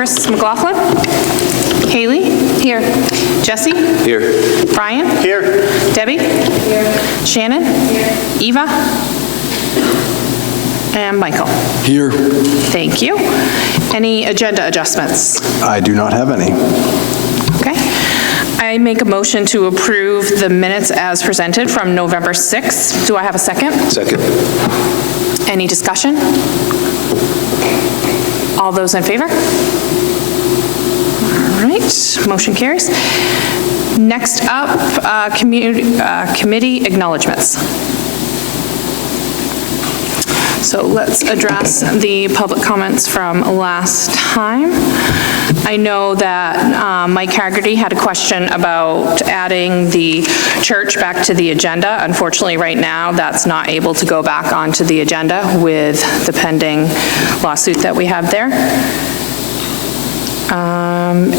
Chris McLaughlin? Haley? Here. Jesse? Here. Brian? Here. Debbie? Here. Shannon? Here. Eva? And Michael? Here. Thank you. Any agenda adjustments? I do not have any. Okay. I make a motion to approve the minutes as presented from November 6th. Do I have a second? Second. Any discussion? All those in favor? All right, motion carries. Next up, committee acknowledgements. So let's address the public comments from last time. I know that Mike Haggerty had a question about adding the church back to the agenda. Unfortunately, right now, that's not able to go back onto the agenda with the pending lawsuit that we have there.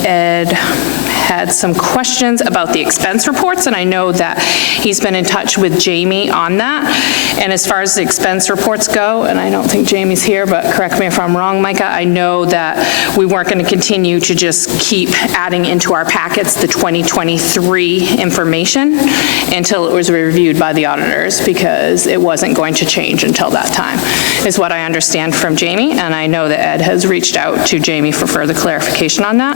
Ed had some questions about the expense reports, and I know that he's been in touch with Jamie on that. And as far as the expense reports go, and I don't think Jamie's here, but correct me if I'm wrong, Micah, I know that we weren't going to continue to just keep adding into our packets the 2023 information until it was reviewed by the auditors, because it wasn't going to change until that time, is what I understand from Jamie, and I know that Ed has reached out to Jamie for further clarification on that.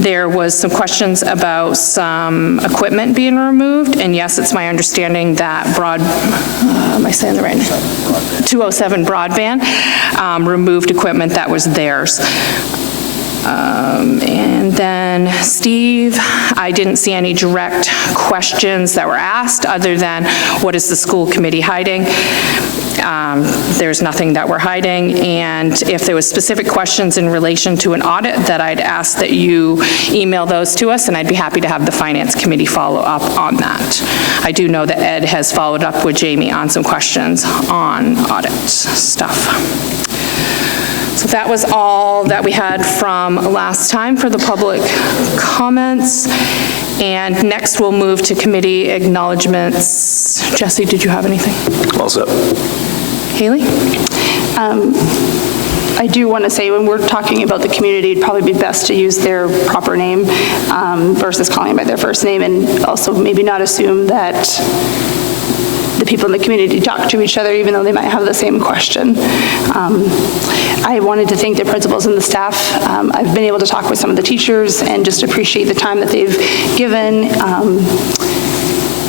There was some questions about some equipment being removed, and yes, it's my understanding that am I saying the right name? 207 Broadband removed equipment that was theirs. And then Steve, I didn't see any direct questions that were asked other than what is the school committee hiding? There's nothing that we're hiding, and if there was specific questions in relation to an audit, that I'd ask that you email those to us, and I'd be happy to have the Finance Committee follow up on that. I do know that Ed has followed up with Jamie on some questions on audit stuff. So that was all that we had from last time for the public comments. And next we'll move to committee acknowledgements. Jesse, did you have anything? All set. Haley? I do want to say, when we're talking about the community, it'd probably be best to use their proper name versus calling them by their first name, and also maybe not assume that the people in the community talk to each other, even though they might have the same question. I wanted to thank the principals and the staff. I've been able to talk with some of the teachers and just appreciate the time that they've given.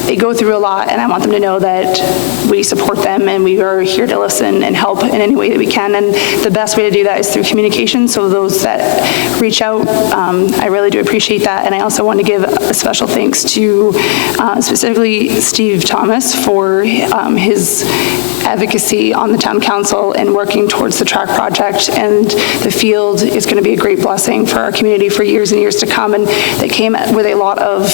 They go through a lot, and I want them to know that we support them and we are here to listen and help in any way that we can. And the best way to do that is through communication. So those that reach out, I really do appreciate that. And I also want to give a special thanks to specifically Steve Thomas for his advocacy on the town council and working towards the track project. And the field is going to be a great blessing for our community for years and years to come. And they came with a lot of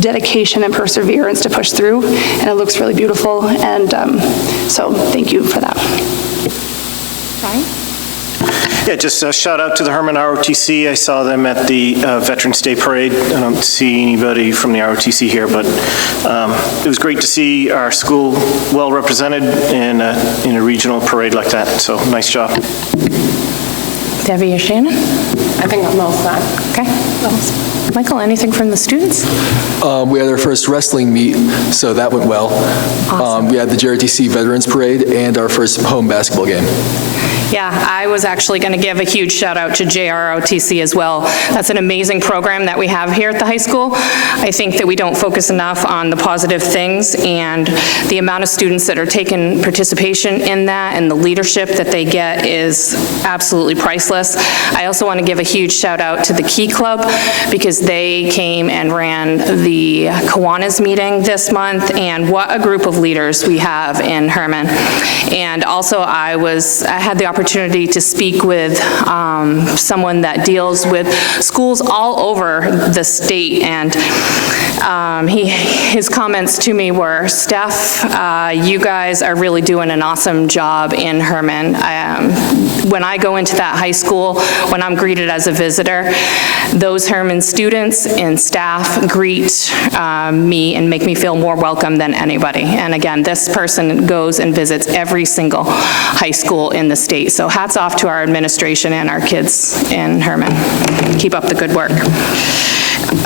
dedication and perseverance to push through, and it looks really beautiful, and so thank you for that. Ryan? Yeah, just a shout out to the Hermon ROTC. I saw them at the Veterans Day Parade. I don't see anybody from the ROTC here, but it was great to see our school well represented in a regional parade like that, so nice job. Debbie or Shannon? I think I'm all set. Okay. Michael, anything from the students? We had our first wrestling meet, so that went well. Awesome. We had the JRTC Veterans Parade and our first home basketball game. Yeah, I was actually going to give a huge shout out to JROTC as well. That's an amazing program that we have here at the high school. I think that we don't focus enough on the positive things, and the amount of students that are taking participation in that and the leadership that they get is absolutely priceless. I also want to give a huge shout out to the Key Club, because they came and ran the Kiwanis meeting this month, and what a group of leaders we have in Hermon. And also I had the opportunity to speak with someone that deals with schools all over the state, and his comments to me were, Steph, you guys are really doing an awesome job in Hermon. When I go into that high school, when I'm greeted as a visitor, those Hermon students and staff greet me and make me feel more welcome than anybody. And again, this person goes and visits every single high school in the state. So hats off to our administration and our kids in Hermon. Keep up the good work.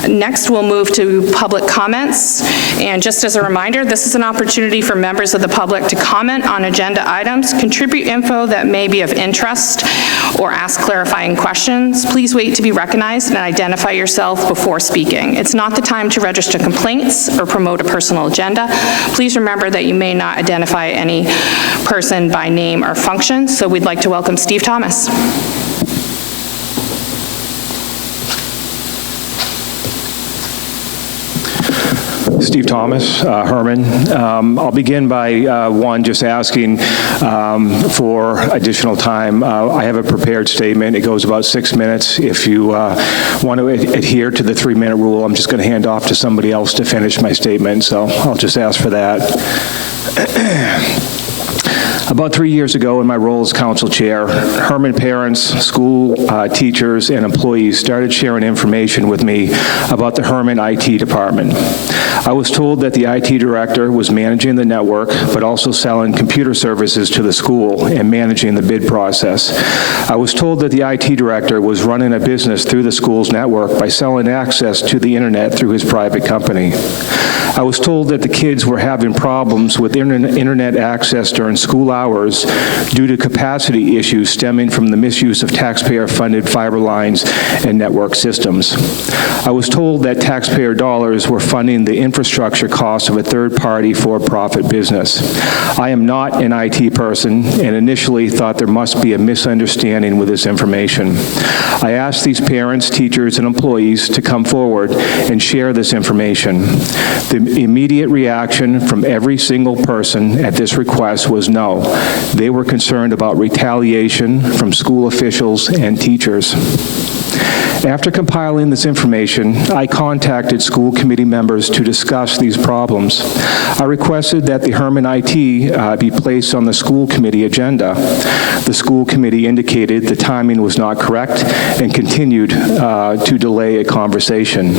Next, we'll move to public comments. And just as a reminder, this is an opportunity for members of the public to comment on agenda items, contribute info that may be of interest, or ask clarifying questions. Please wait to be recognized and identify yourself before speaking. It's not the time to register complaints or promote a personal agenda. Please remember that you may not identify any person by name or function. So we'd like to welcome Steve Thomas. Steve Thomas, Hermon. I'll begin by just asking for additional time. I have a prepared statement. It goes about 6 minutes. If you want to adhere to the 3-minute rule, I'm just going to hand off to somebody else to finish my statement, so I'll just ask for that. About 3 years ago, in my role as council chair, Hermon parents, school teachers, and employees started sharing information with me about the Hermon IT department. I was told that the IT director was managing the network, but also selling computer services to the school and managing the bid process. I was told that the IT director was running a business through the school's network by selling access to the internet through his private company. I was told that the kids were having problems with internet access during school hours due to capacity issues stemming from the misuse of taxpayer-funded fiber lines and network systems. I was told that taxpayer dollars were funding the infrastructure costs of a third-party for-profit business. I am not an IT person and initially thought there must be a misunderstanding with this information. I asked these parents, teachers, and employees to come forward and share this information. The immediate reaction from every single person at this request was no. They were concerned about retaliation from school officials and teachers. After compiling this information, I contacted school committee members to discuss these problems. I requested that the Hermon IT be placed on the school committee agenda. The school committee indicated the timing was not correct and continued to delay a conversation.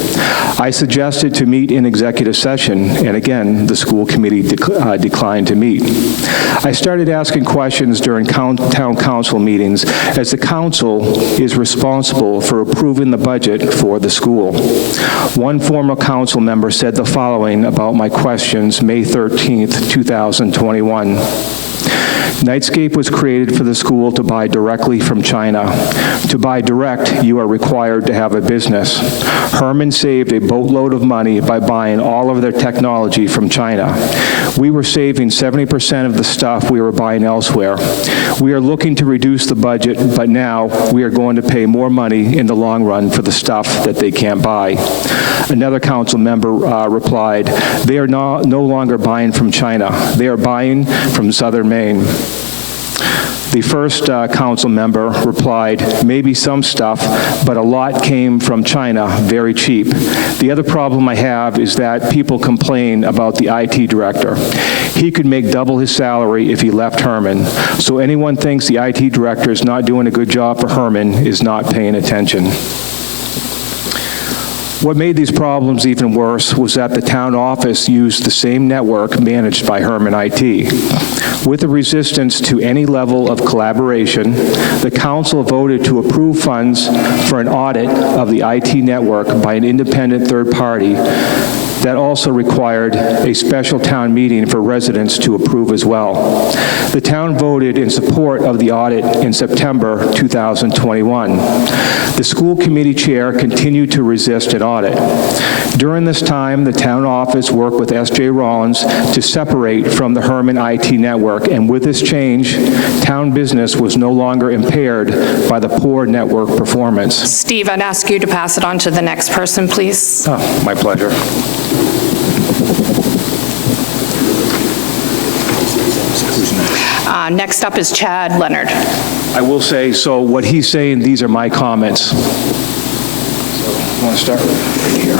I suggested to meet in executive session, and again, the school committee declined to meet. I started asking questions during town council meetings, as the council is responsible for approving the budget for the school. One former council member said the following about my questions May 13th, 2021. Nightscape was created for the school to buy directly from China. To buy direct, you are required to have a business. Hermon saved a boatload of money by buying all of their technology from China. We were saving 70% of the stuff we were buying elsewhere. We are looking to reduce the budget, but now we are going to pay more money in the long run for the stuff that they can't buy. Another council member replied, they are no longer buying from China. They are buying from Southern Maine. The first council member replied, maybe some stuff, but a lot came from China, very cheap. The other problem I have is that people complain about the IT director. He could make double his salary if he left Hermon, so anyone thinks the IT director is not doing a good job for Hermon is not paying attention. What made these problems even worse was that the town office used the same network managed by Hermon IT. With the resistance to any level of collaboration, the council voted to approve funds for an audit of the IT network by an independent third party. That also required a special town meeting for residents to approve as well. The town voted in support of the audit in September 2021. The school committee chair continued to resist an audit. During this time, the town office worked with S.J. Rollins to separate from the Hermon IT network, and with this change, town business was no longer impaired by the poor network performance. Steve, I'd ask you to pass it on to the next person, please. Oh, my pleasure. Next up is Chad Leonard. I will say, so what he's saying, these are my comments. So, I want to start right here.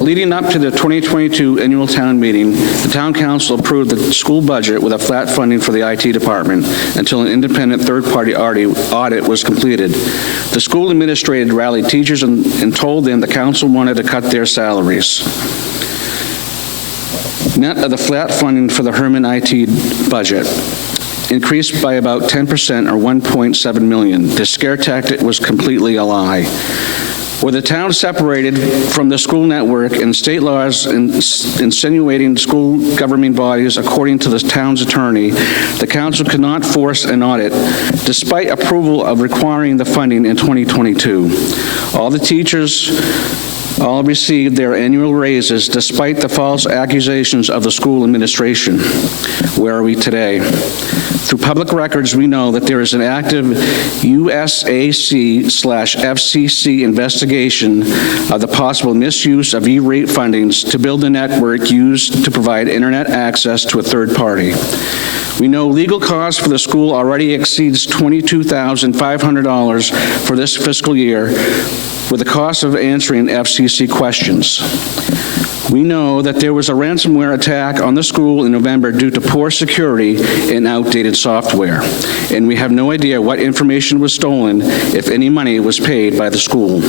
Leading up to the 2022 annual town meeting, the town council approved the school budget with a flat funding for the IT department until an independent third-party audit was completed. The school administrator rallied teachers and told them the council wanted to cut their salaries. Net of the flat funding for the Hermon IT budget increased by about 10% or $1.7 million. The scare tactic was completely a lie. With the town separated from the school network and state laws insinuating school governing bodies, according to the town's attorney, the council could not force an audit, despite approval of requiring the funding in 2022. All the teachers all received their annual raises despite the false accusations of the school administration. Where are we today? Through public records, we know that there is an active USAC/FCC investigation of the possible misuse of E-rate fundings to build the network used to provide internet access to a third party. We know legal costs for the school already exceeds $22,500 for this fiscal year, with the cost of answering FCC questions. We know that there was a ransomware attack on the school in November due to poor security and outdated software, and we have no idea what information was stolen, if any money was paid by the school.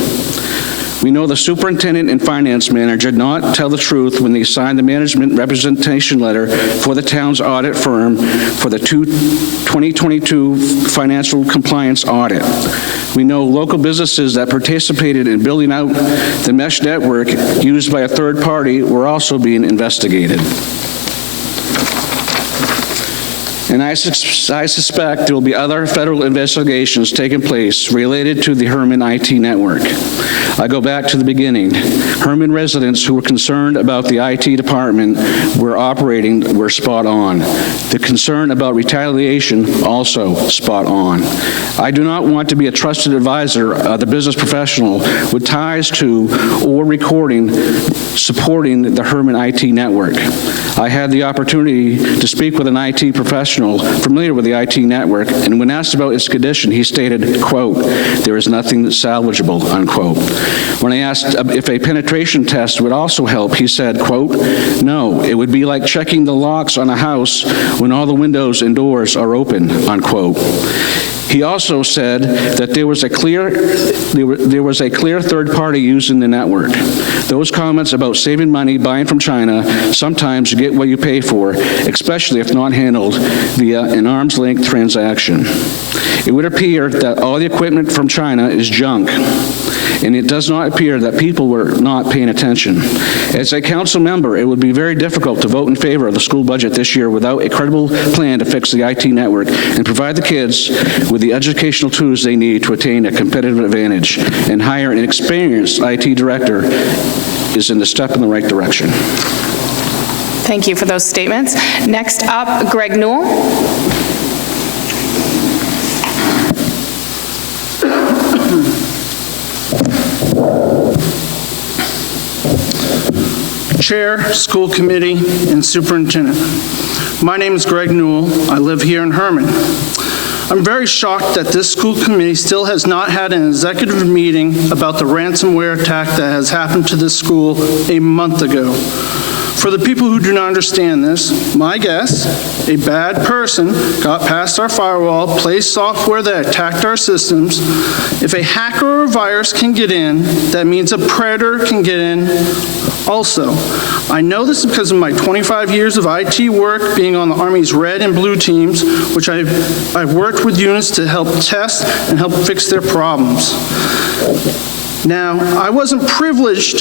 We know the superintendent and finance manager did not tell the truth when they signed the management representation letter for the town's audit firm for the 2022 financial compliance audit. We know local businesses that participated in building out the mesh network used by a third party were also being investigated. And I suspect there will be other federal investigations taking place related to the Hermon IT network. I go back to the beginning. Hermon residents who were concerned about the IT department were spot on. The concern about retaliation, also spot on. I do not want to be a trusted advisor of the business professional with ties to or supporting the Hermon IT network. I had the opportunity to speak with an IT professional familiar with the IT network, and when asked about its condition, he stated, quote, "There is nothing salvageable," unquote. When I asked if a penetration test would also help, he said, quote, "No, it would be like checking the locks on a house when all the windows and doors are open," unquote. He also said that there was a clear third party using the network. Those comments about saving money buying from China, sometimes you get what you pay for, especially if not handled via an arm's length transaction. It would appear that all the equipment from China is junk, and it does not appear that people were not paying attention. As a council member, it would be very difficult to vote in favor of the school budget this year without a credible plan to fix the IT network and provide the kids with the educational tools they need to attain a competitive advantage, and hire an experienced IT director is a step in the right direction. Thank you for those statements. Next up, Greg Newell. Chair, school committee, and superintendent. My name is Greg Newell. I live here in Hermon. I'm very shocked that this school committee still has not had an executive meeting about the ransomware attack that has happened to this school a month ago. For the people who do not understand this, my guess, a bad person got past our firewall, placed software that attacked our systems. If a hacker or a virus can get in, that means a predator can get in also. I know this because of my 25 years of IT work being on the Army's red and blue teams, which I've worked with units to help test and help fix their problems. Now, I wasn't privileged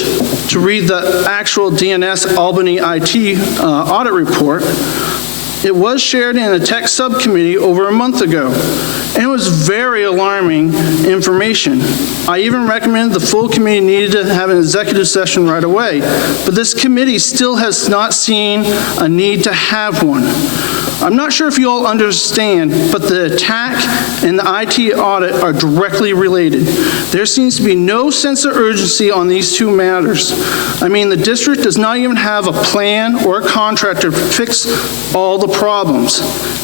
to read the actual DNS Albany IT audit report. It was shared in a tech subcommittee over a month ago, and it was very alarming information. I even recommended the full committee needed to have an executive session right away, but this committee still has not seen a need to have one. I'm not sure if you all understand, but the attack and the IT audit are directly related. There seems to be no sense of urgency on these two matters. I mean, the district does not even have a plan or a contractor to fix all the problems.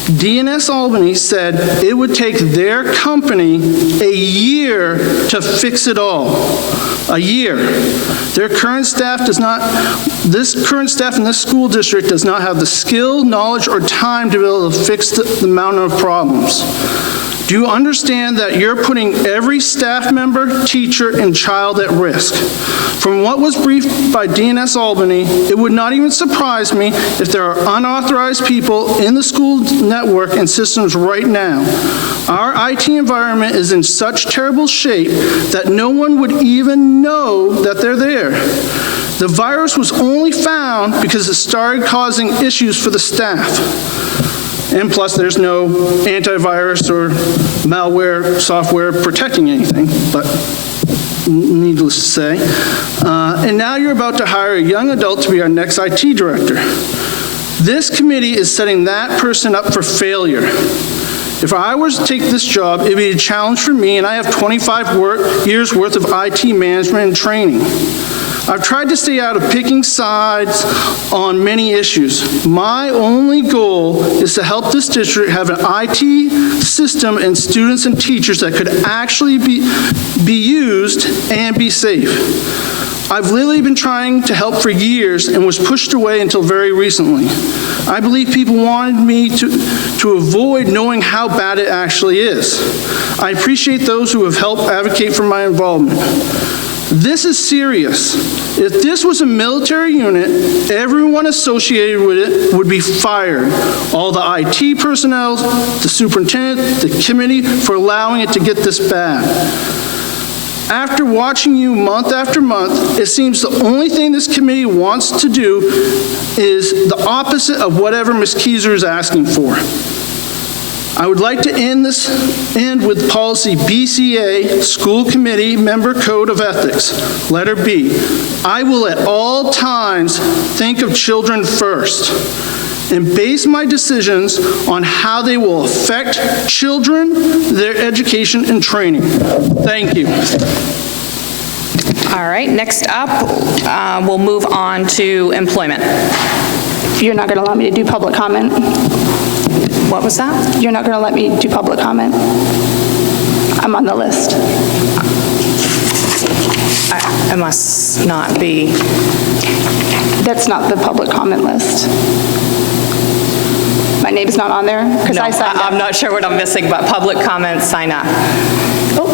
DNS Albany said it would take their company a year to fix it all. A year. Their current staff this current staff in this school district does not have the skill, knowledge, or time to be able to fix the mountain of problems. Do you understand that you're putting every staff member, teacher, and child at risk? From what was briefed by DNS Albany, it would not even surprise me if there are unauthorized people in the school network and systems right now. Our IT environment is in such terrible shape that no one would even know that they're there. The virus was only found because it started causing issues for the staff. And plus, there's no antivirus or malware software protecting anything, but needless to say. And now you're about to hire a young adult to be our next IT director. This committee is setting that person up for failure. If I was to take this job, it'd be a challenge for me, and I have 25 years worth of IT management and training. I've tried to stay out of picking sides on many issues. My only goal is to help this district have an IT system and students and teachers that could actually be used and be safe. I've literally been trying to help for years and was pushed away until very recently. I believe people wanted me to avoid knowing how bad it actually is. I appreciate those who have helped advocate for my involvement. This is serious. If this was a military unit, everyone associated with it would be fired. All the IT personnel, the superintendent, the committee, for allowing it to get this bad. After watching you month after month, it seems the only thing this committee wants to do is the opposite of whatever Ms. Keiser is asking for. I would like to end with policy BCA, School Committee Member Code of Ethics, letter B. I will at all times think of children first and base my decisions on how they will affect children, their education and training. Thank you. All right, next up, we'll move on to employment. You're not going to allow me to do public comment? What was that? You're not going to let me do public comment? I'm on the list. I must not be. That's not the public comment list. My name's not on there? Because No, I signed up. I'm not sure what I'm missing, but public comment, sign up. Oh.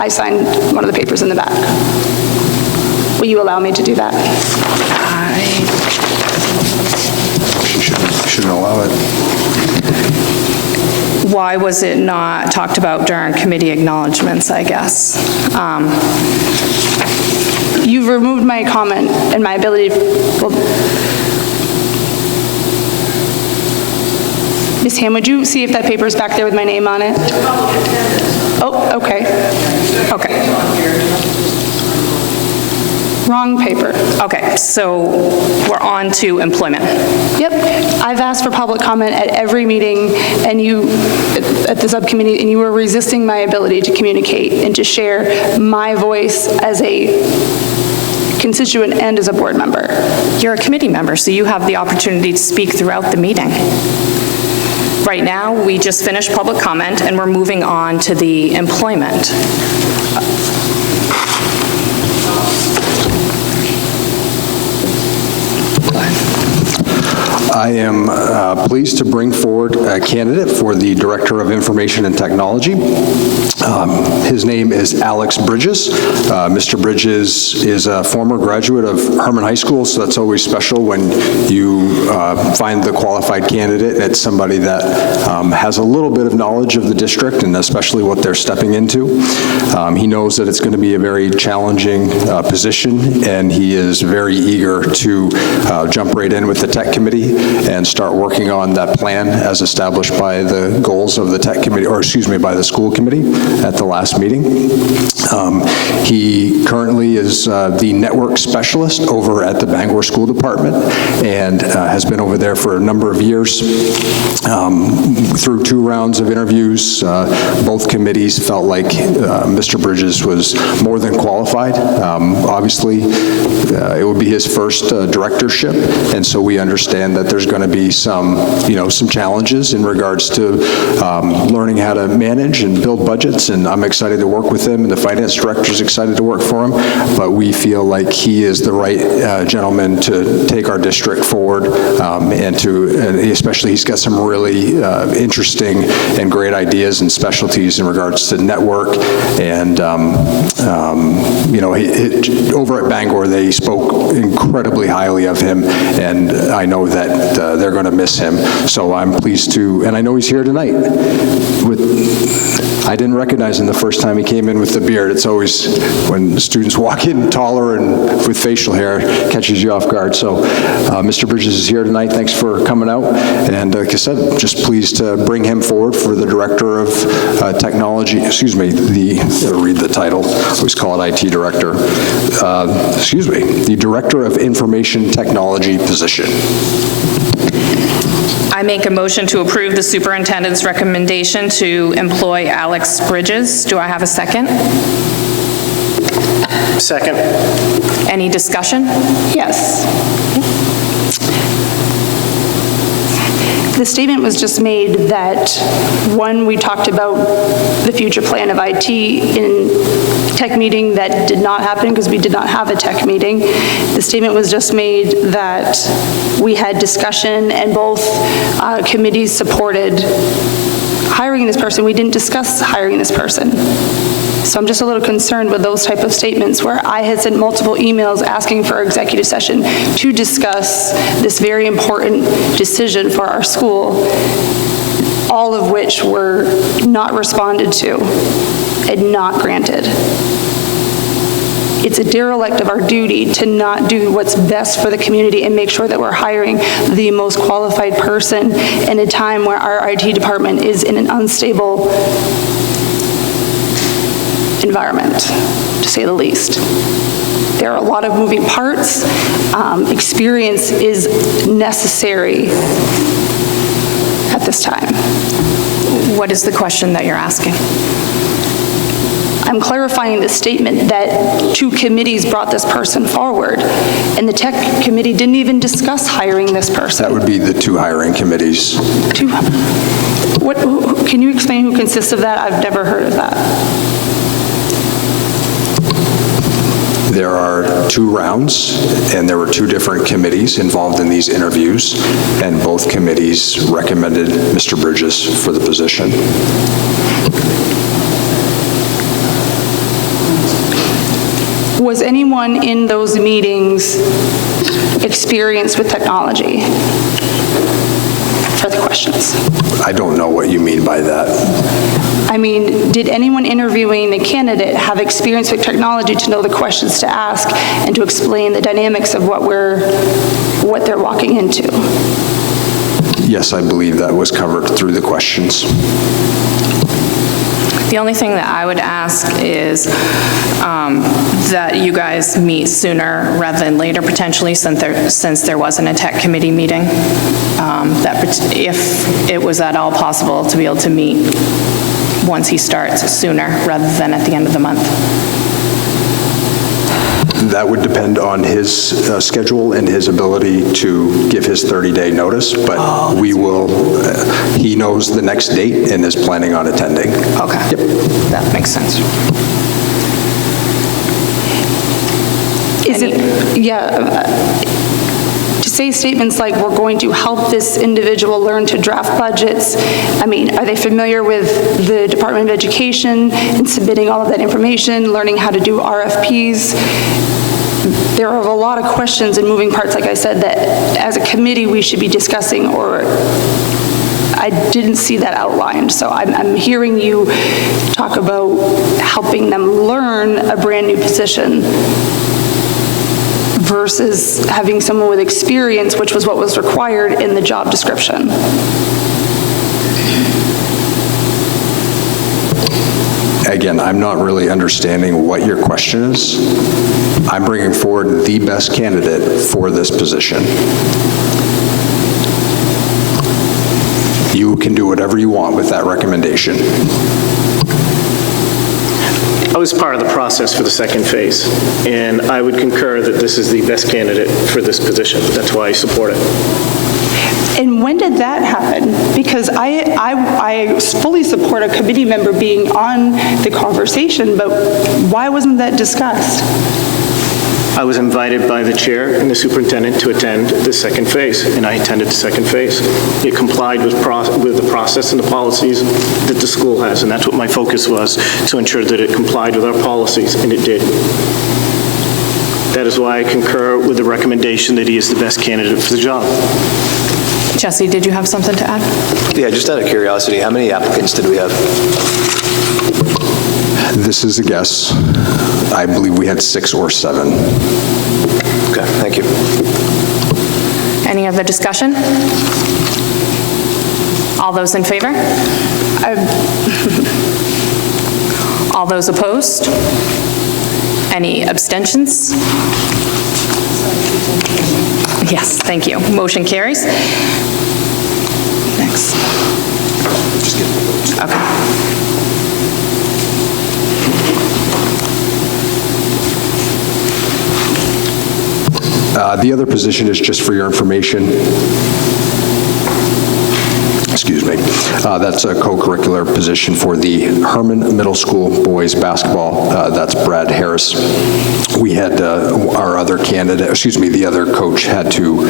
I signed one of the papers in the back. Will you allow me to do that? Shouldn't allow it. Why was it not talked about during committee acknowledgements, I guess? You've removed my comment and my ability, Ms. Ham, would you see if that paper's back there with my name on it? Oh, okay. Okay. Wrong paper. Okay, so we're on to employment. Yep, I've asked for public comment at every meeting and at the subcommittee, and you were resisting my ability to communicate and to share my voice as a constituent and as a board member. You're a committee member, so you have the opportunity to speak throughout the meeting. Right now, we just finished public comment, and we're moving on to the employment. I am pleased to bring forward a candidate for the Director of Information and Technology. His name is Alex Bridges. Mr. Bridges is a former graduate of Hermon High School, so that's always special when you find the qualified candidate. It's somebody that has a little bit of knowledge of the district and especially what they're stepping into. He knows that it's going to be a very challenging position, and he is very eager to jump right in with the Tech Committee and start working on that plan as established by the goals of the Tech Committee, or excuse me, by the School Committee at the last meeting. He currently is the network specialist over at the Bangor School Department and has been over there for a number of years. Through 2 rounds of interviews, both committees felt like Mr. Bridges was more than qualified. Obviously, it would be his first directorship, and so we understand that there's going to be some challenges in regards to learning how to manage and build budgets, and I'm excited to work with him, and the finance director is excited to work for him, but we feel like he is the right gentleman to take our district forward, and especially he's got some really interesting and great ideas and specialties in regards to network, and over at Bangor, they spoke incredibly highly of him, and I know that they're going to miss him. So I'm pleased to, and I know he's here tonight. I didn't recognize him the first time he came in with the beard. It's always when students walk in taller and with facial hair, catches you off guard. So Mr. Bridges is here tonight. Thanks for coming out. And like I said, just pleased to bring him forward for the Director of Technology, read the title, I always call it IT Director. The Director of Information Technology position. I make a motion to approve the superintendent's recommendation to employ Alex Bridges. Do I have a second? Second. Any discussion? Yes. The statement was just made that, one, we talked about the future plan of IT in tech meeting that did not happen because we did not have a tech meeting. The statement was just made that we had discussion and both committees supported hiring this person, we didn't discuss hiring this person. So I'm just a little concerned with those type of statements where I had sent multiple emails asking for executive session to discuss this very important decision for our school, all of which were not responded to and not granted. It's a derelict of our duty to not do what's best for the community and make sure that we're hiring the most qualified person in a time where our IT department is in an unstable environment, to say the least. There are a lot of moving parts. Experience is necessary at this time. What is the question that you're asking? I'm clarifying the statement that 2 committees brought this person forward, and the tech committee didn't even discuss hiring this person. That would be the 2 hiring committees. Can you explain who consists of that? I've never heard of that. There are 2 rounds, and there were 2 different committees involved in these interviews, and both committees recommended Mr. Bridges for the position. Was anyone in those meetings experienced with technology? For the questions. I don't know what you mean by that. I mean, did anyone interviewing the candidate have experience with technology to know the questions to ask and to explain the dynamics of what they're walking into? Yes, I believe that was covered through the questions. The only thing that I would ask is that you guys meet sooner rather than later, potentially, since there wasn't a tech committee meeting, that if it was at all possible to be able to meet once he starts sooner rather than at the end of the month. That would depend on his schedule and his ability to give his 30-day notice, but we will, he knows the next date and is planning on attending. Okay. Yep. That makes sense. Is it, yeah, to say statements like, we're going to help this individual learn to draft budgets, I mean, are they familiar with the Department of Education and submitting all of that information, learning how to do RFPs? There are a lot of questions and moving parts, like I said, that as a committee we should be discussing, or I didn't see that outlined. So I'm hearing you talk about helping them learn a brand new position versus having someone with experience, which was what was required in the job description. Again, I'm not really understanding what your question is. I'm bringing forward the best candidate for this position. You can do whatever you want with that recommendation. I was part of the process for the second phase, and I would concur that this is the best candidate for this position. That's why I support it. And when did that happen? Because I fully support a committee member being on the conversation, but why wasn't that discussed? I was invited by the chair and the superintendent to attend the second phase, and I attended the second phase. It complied with the process and the policies that the school has, and that's what my focus was, to ensure that it complied with our policies, and it did. That is why I concur with the recommendation that he is the best candidate for the job. Jesse, did you have something to add? Yeah, just out of curiosity, how many applicants did we have? This is a guess. I believe we had 6 or 7. Okay, thank you. Any other discussion? All those in favor? All those opposed? Any abstentions? Yes, thank you. Motion carries. Next. Okay. The other position is just for your information. excuse me. That's a co-curricular position for the Hermon Middle School boys basketball. That's Brad Harris. We had our other candidate, excuse me, the other coach had to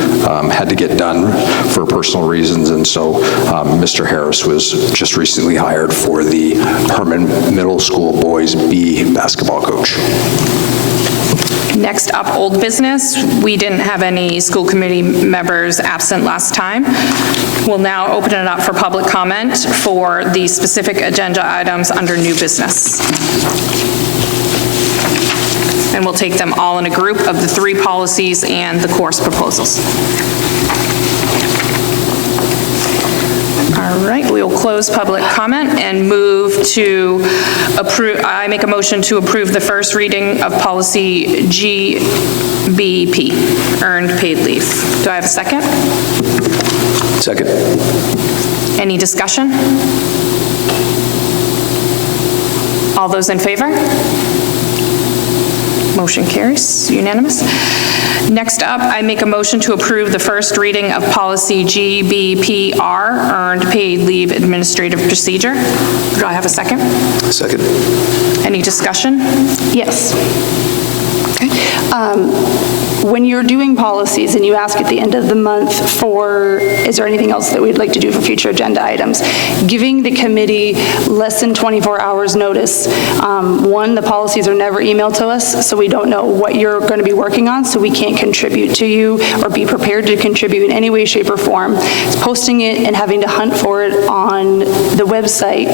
get done for personal reasons, and so Mr. Harris was just recently hired for the Hermon Middle School boys B basketball coach. Next up, old business. We didn't have any school committee members absent last time. We'll now open it up for public comment for the specific agenda items under new business. And we'll take them all in a group of the 3 policies and the course proposals. All right, we will close public comment and move to approve. I make a motion to approve the first reading of policy GBP, earned paid leave. Do I have a second? Second. Any discussion? All those in favor? Motion carries, unanimous. Next up, I make a motion to approve the first reading of policy GBPR, earned paid leave administrative procedure. Do I have a second? Second. Any discussion? Yes. When you're doing policies and you ask at the end of the month for, is there anything else that we'd like to do for future agenda items, giving the committee less than 24 hours notice. One, the policies are never emailed to us, so we don't know what you're going to be working on, so we can't contribute to you or be prepared to contribute in any way, shape, or form. Posting it and having to hunt for it on the website,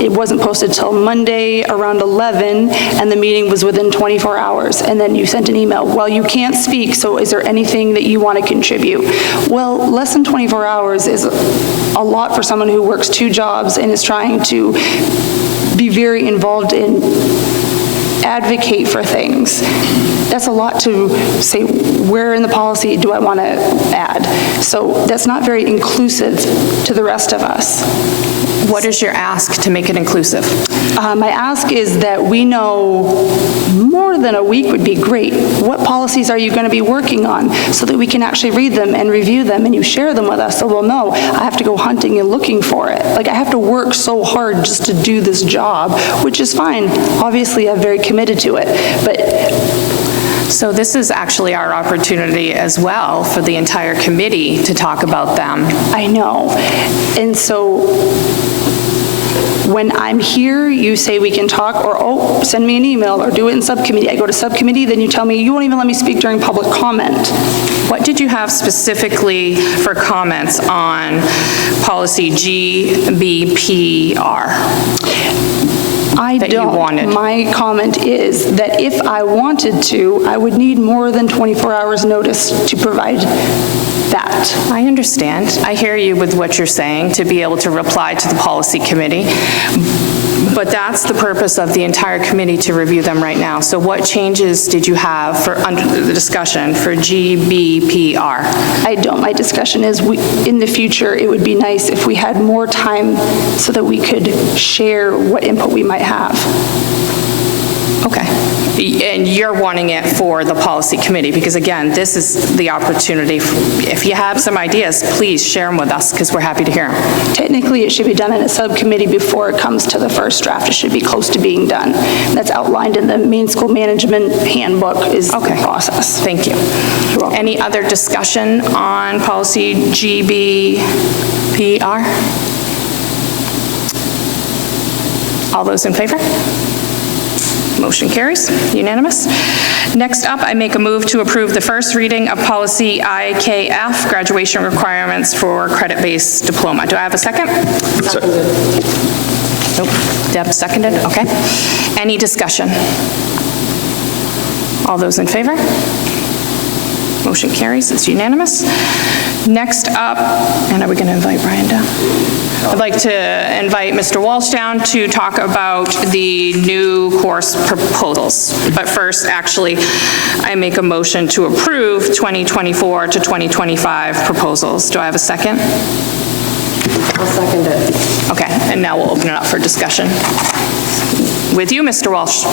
it wasn't posted till Monday around 11, and the meeting was within 24 hours, and then you sent an email, well, you can't speak, so is there anything that you want to contribute? Well, less than 24 hours is a lot for someone who works 2 jobs and is trying to be very involved in advocate for things. That's a lot to say, where in the policy do I want to add? So that's not very inclusive to the rest of us. What is your ask to make it inclusive? My ask is that we know more than a week would be great. What policies are you going to be working on so that we can actually read them and review them and you share them with us so we'll know I have to go hunting and looking for it. Like I have to work so hard just to do this job, which is fine. Obviously, I'm very committed to it, but so this is actually our opportunity as well for the entire committee to talk about them. I know. And so when I'm here, you say we can talk, or, oh, send me an email, or do it in subcommittee. I go to subcommittee, then you tell me you won't even let me speak during public comment. What did you have specifically for comments on policy GBPR? I that you don't. wanted? My comment is that if I wanted to, I would need more than 24 hours notice to provide that. I understand. I hear you with what you're saying, to be able to reply to the policy committee. But that's the purpose of the entire committee, to review them right now. So what changes did you have for under the discussion for GBPR? I don't. My discussion is in the future, it would be nice if we had more time so that we could share what input we might have. Okay. And you're wanting it for the policy committee, because again, this is the opportunity. If you have some ideas, please share them with us, because we're happy to hear them. Technically, it should be done in a subcommittee before it comes to the first draft. It should be close to being done. That's outlined in the main school management handbook is the process. Thank you. Any other discussion on policy GBPR? All those in favor? Motion carries, unanimous. Next up, I make a move to approve the first reading of policy IKF, graduation requirements for credit-based diploma. Do I have a second? Nope. Deb seconded, okay. Any discussion? All those in favor? Motion carries, it's unanimous. Next up, and are we going to invite Brian down? I'd like to invite Mr. Walsh down to talk about the new course proposals. But first, actually, I make a motion to approve 2024 to 2025 proposals. Do I have a second? I'll second it. Okay, and now we'll open it up for discussion. With you, Mr. Walsh.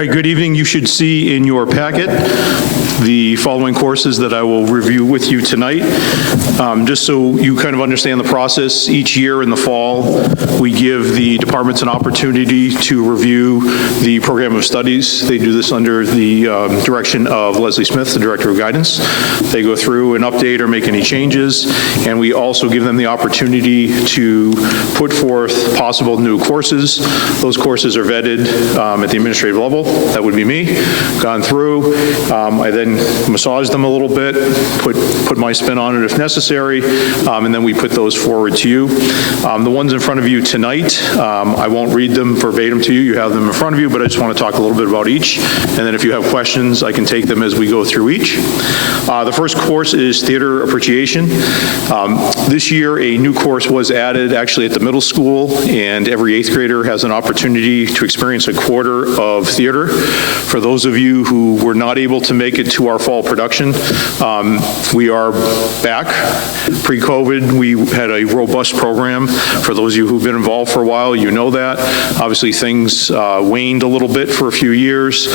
right, good evening. You should see in your packet the following courses that I will review with you tonight. Just so you kind of understand the process, each year in the fall, we give the departments an opportunity to review the program of studies. They do this under the direction of Leslie Smith, the Director of Guidance. They go through and update or make any changes, and we also give them the opportunity to put forth possible new courses. Those courses are vetted at the administrative level. That would be me. Gone through. I then massage them a little bit, put my spin on it if necessary, and then we put those forward to you. The ones in front of you tonight, I won't read them verbatim to you. You have them in front of you, but I just want to talk a little bit about each, and then if you have questions, I can take them as we go through each. The first course is Theater Appreciation. This year, a new course was added actually at the middle school, and every 8th grader has an opportunity to experience a quarter of theater. For those of you who were not able to make it to our fall production, we are back. Pre-COVID, we had a robust program. For those of you who've been involved for a while, you know that. Obviously, things waned a little bit for a few years.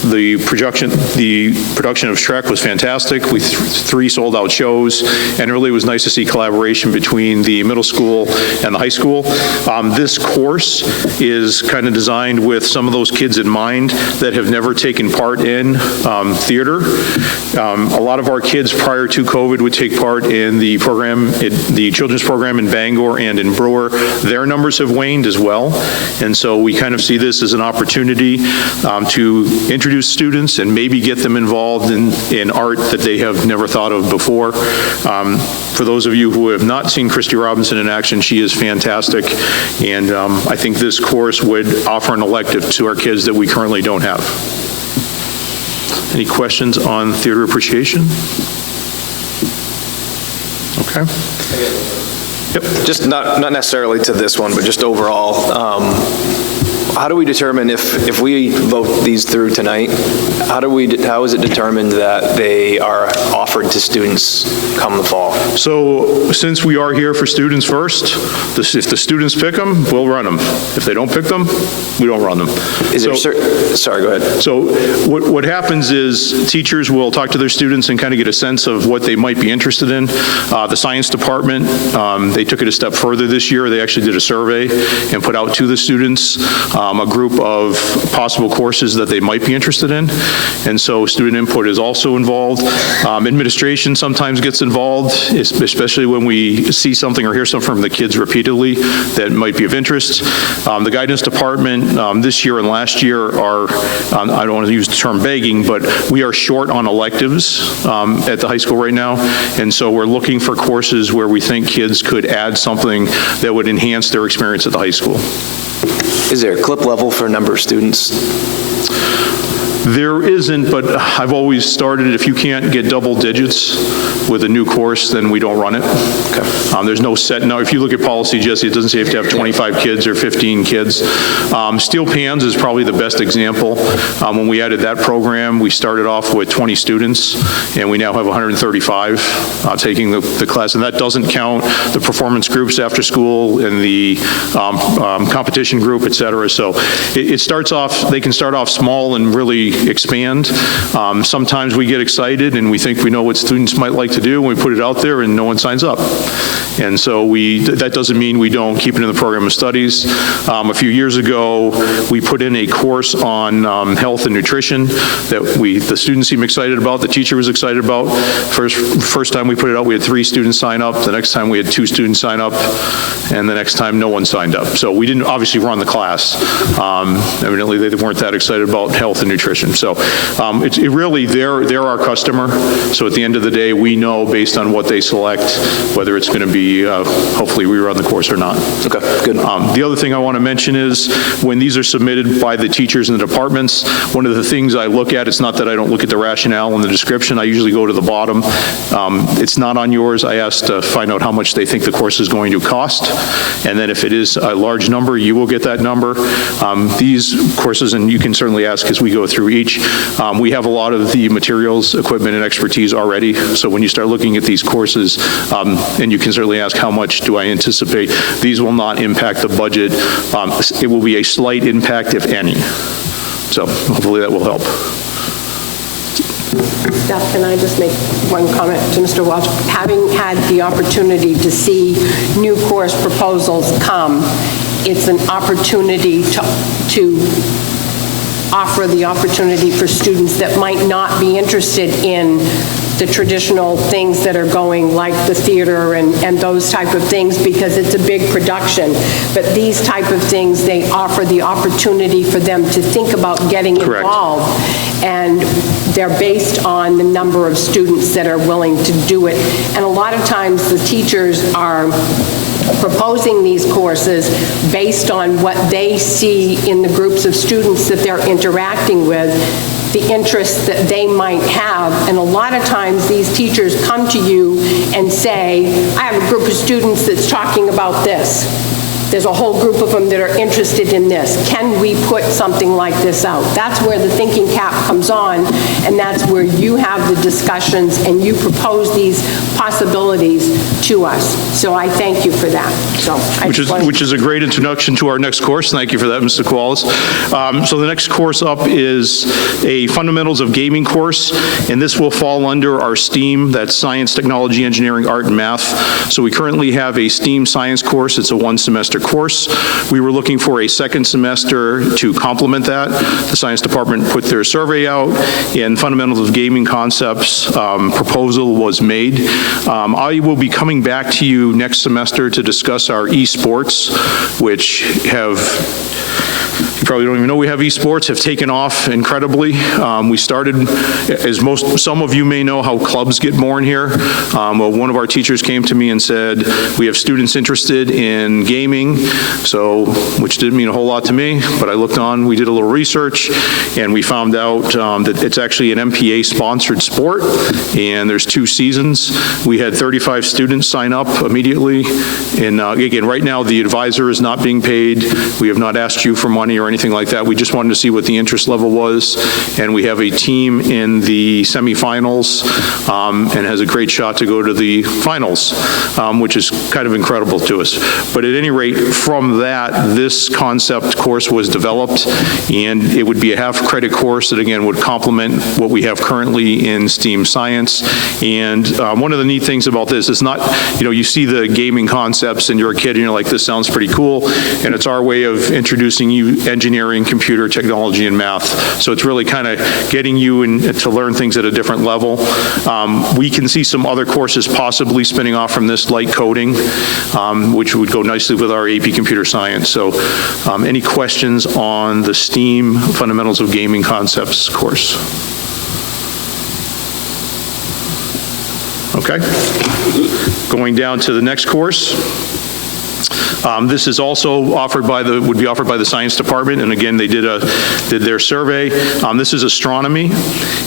The production of Shrek was fantastic. We 3 sold-out shows, and it really was nice to see collaboration between the middle school and the high school. This course is kind of designed with some of those kids in mind that have never taken part in theater. A lot of our kids prior to COVID would take part in the program, the children's program in Bangor and in Brewer. Their numbers have waned as well, and so we kind of see this as an opportunity to introduce students and maybe get them involved in art that they have never thought of before. For those of you who have not seen Christy Robinson in action, she is fantastic, and I think this course would offer an elective to our kids that we currently don't have. Any questions on theater appreciation? Okay. Yep. Just not necessarily to this one, but just overall, how do we determine if we vote these through tonight, how is it determined that they are offered to students come the fall? So since we are here for students first, if the students pick them, we'll run them. If they don't pick them, we don't run them. Sorry, go ahead. So what happens is teachers will talk to their students and kind of get a sense of what they might be interested in. The science department, they took it a step further this year. They actually did a survey and put out to the students a group of possible courses that they might be interested in. And so student input is also involved. Administration sometimes gets involved, especially when we see something or hear something from the kids repeatedly that might be of interest. The guidance department this year and last year are, I don't want to use the term begging, but we are short on electives at the high school right now. And so we're looking for courses where we think kids could add something that would enhance their experience at the high school. Is there a clip level for a number of students? There isn't, but I've always started, if you can't get double digits with a new course, then we don't run it. Okay. There's no set. Now, if you look at policy, Jesse, it doesn't say you have to have 25 kids or 15 kids. Steel pans is probably the best example. When we added that program, we started off with 20 students, and we now have 135 taking the class, and that doesn't count the performance groups after school and the competition group, et cetera. So it starts off, they can start off small and really expand. Sometimes we get excited and we think we know what students might like to do, and we put it out there and no one signs up. And so that doesn't mean we don't keep it in the program of studies. A few years ago, we put in a course on health and nutrition that the students seemed excited about, the teacher was excited about. First time we put it out, we had 3 students sign up. The next time we had 2 students sign up, and the next time no one signed up. So we didn't obviously run the class. Evidently, they weren't that excited about health and nutrition. So it really, they're our customer. So at the end of the day, we know based on what they select whether it's going to be, hopefully, we run the course or not. Okay, good. The other thing I want to mention is when these are submitted by the teachers and the departments, one of the things I look at, it's not that I don't look at the rationale and the description, I usually go to the bottom. It's not on yours. I asked to find out how much they think the course is going to cost, and then if it is a large number, you will get that number. These courses, and you can certainly ask as we go through each, we have a lot of the materials, equipment, and expertise already, so when you start looking at these courses, and you can certainly ask how much do I anticipate, these will not impact the budget. It will be a slight impact, if any. So hopefully that will help. Steph, can I just make one comment to Mr. Welch? Having had the opportunity to see new course proposals come, it's an opportunity to offer the opportunity for students that might not be interested in the traditional things that are going, like the theater and those type of things, because it's a big production. But these type of things, they offer the opportunity for them to think about getting Correct. involved. And they're based on the number of students that are willing to do it. And a lot of times the teachers are proposing these courses based on what they see in the groups of students that they're interacting with, the interests that they might have. And a lot of times these teachers come to you and say, I have a group of students that's talking about this. There's a whole group of them that are interested in this. Can we put something like this out? That's where the thinking cap comes on, and that's where you have the discussions and you propose these possibilities to us. So I thank you for that. So Which is a great introduction to our next course. Thank you for that, Mr. Qualls. So the next course up is a Fundamentals of Gaming course, and this will fall under our STEAM, that's Science, Technology, Engineering, Art, and Math. So we currently have a STEAM Science course. It's a one-semester course. We were looking for a second semester to complement that. The Science Department put their survey out, and Fundamentals of Gaming Concepts proposal was made. I will be coming back to you next semester to discuss our esports, which you probably don't even know we have esports, have taken off incredibly. We started, as some of you may know, how clubs get born here. Well, one of our teachers came to me and said, we have students interested in gaming, which didn't mean a whole lot to me, but I looked on, we did a little research, and we found out that it's actually an MPA-sponsored sport, and there's 2 seasons. We had 35 students sign up immediately, and again, right now, the advisor is not being paid. We have not asked you for money or anything like that. We just wanted to see what the interest level was, and we have a team in the semifinals and has a great shot to go to the finals, which is kind of incredible to us. But at any rate, from that, this concept course was developed, and it would be a half-credit course that, again, would complement what we have currently in STEAM Science. And one of the neat things about this is not, you see the gaming concepts and you're a kid and you're like, this sounds pretty cool, and it's our way of introducing you engineering, computer, technology, and math. So it's really kind of getting you to learn things at a different level. We can see some other courses possibly spinning off from this, like coding, which would go nicely with our AP Computer Science. So any questions on the STEAM Fundamentals of Gaming Concepts course? Okay. Going down to the next course. This is also would be offered by the Science Department, and again, they did their survey. This is astronomy,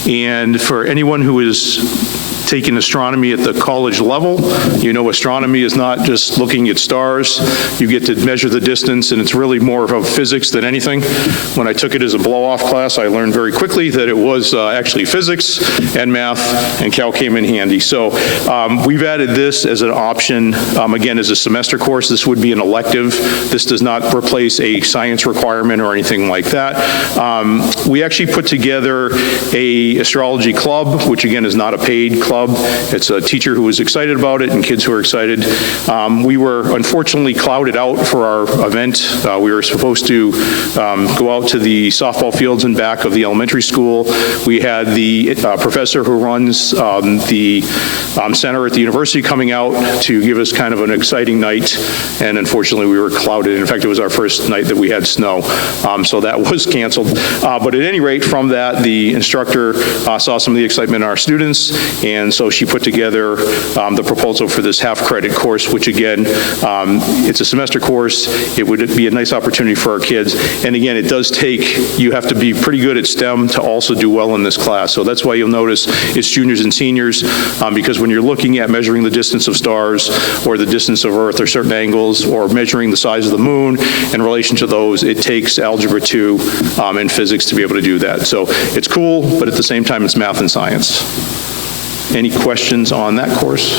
and for anyone who is taking astronomy at the college level, astronomy is not just looking at stars. You get to measure the distance, and it's really more of physics than anything. When I took it as a blow-off class, I learned very quickly that it was actually physics and math, and Cal came in handy. So we've added this as an option. Again, as a semester course, this would be an elective. This does not replace a science requirement or anything like that. We actually put together a astrology club, which again is not a paid club. It's a teacher who was excited about it and kids who are excited. We were unfortunately clouded out for our event. We were supposed to go out to the softball fields and back of the elementary school. We had the professor who runs the center at the university coming out to give us kind of an exciting night, and unfortunately we were clouded. In fact, it was our first night that we had snow, so that was canceled. But at any rate, from that, the instructor saw some of the excitement in our students, and so she put together the proposal for this half-credit course, which again, it's a semester course. It would be a nice opportunity for our kids. And again, it does take, you have to be pretty good at STEM to also do well in this class. So that's why you'll notice it's juniors and seniors, because when you're looking at measuring the distance of stars or the distance of Earth or certain angles or measuring the size of the moon in relation to those, it takes Algebra 2 and physics to be able to do that. So it's cool, but at the same time, it's math and science. Any questions on that course?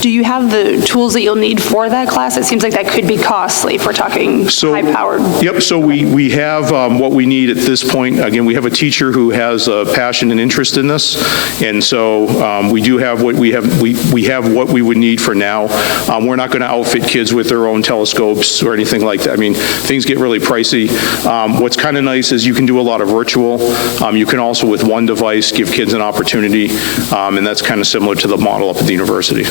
Do you have the tools that you'll need for that class? It seems like that could be costly if we're talking high-powered. Yep, so we have what we need at this point. Again, we have a teacher who has a passion and interest in this, and so we do have what we have what we would need for now. We're not going to outfit kids with their own telescopes or anything like that. I mean, things get really pricey. What's kind of nice is you can do a lot of virtual. You can also, with one device, give kids an opportunity, and that's kind of similar to the model up at the university.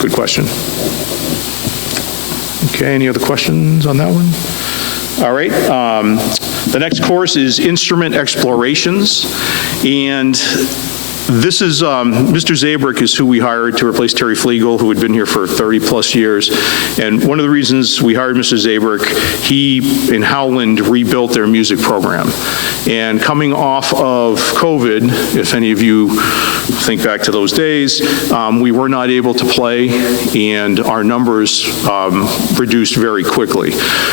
Good question. Okay, any other questions on that one? All right. The next course is Instrument Explorations, and this is, Mr. Zabrick is who we hired to replace Terry Flegel, who had been here for 30-plus years. And one of the reasons we hired Mr. Zabrick, he, in Howland, rebuilt their music program. And coming off of COVID, if any of you think back to those days, we were not able to play, and our numbers reduced very quickly.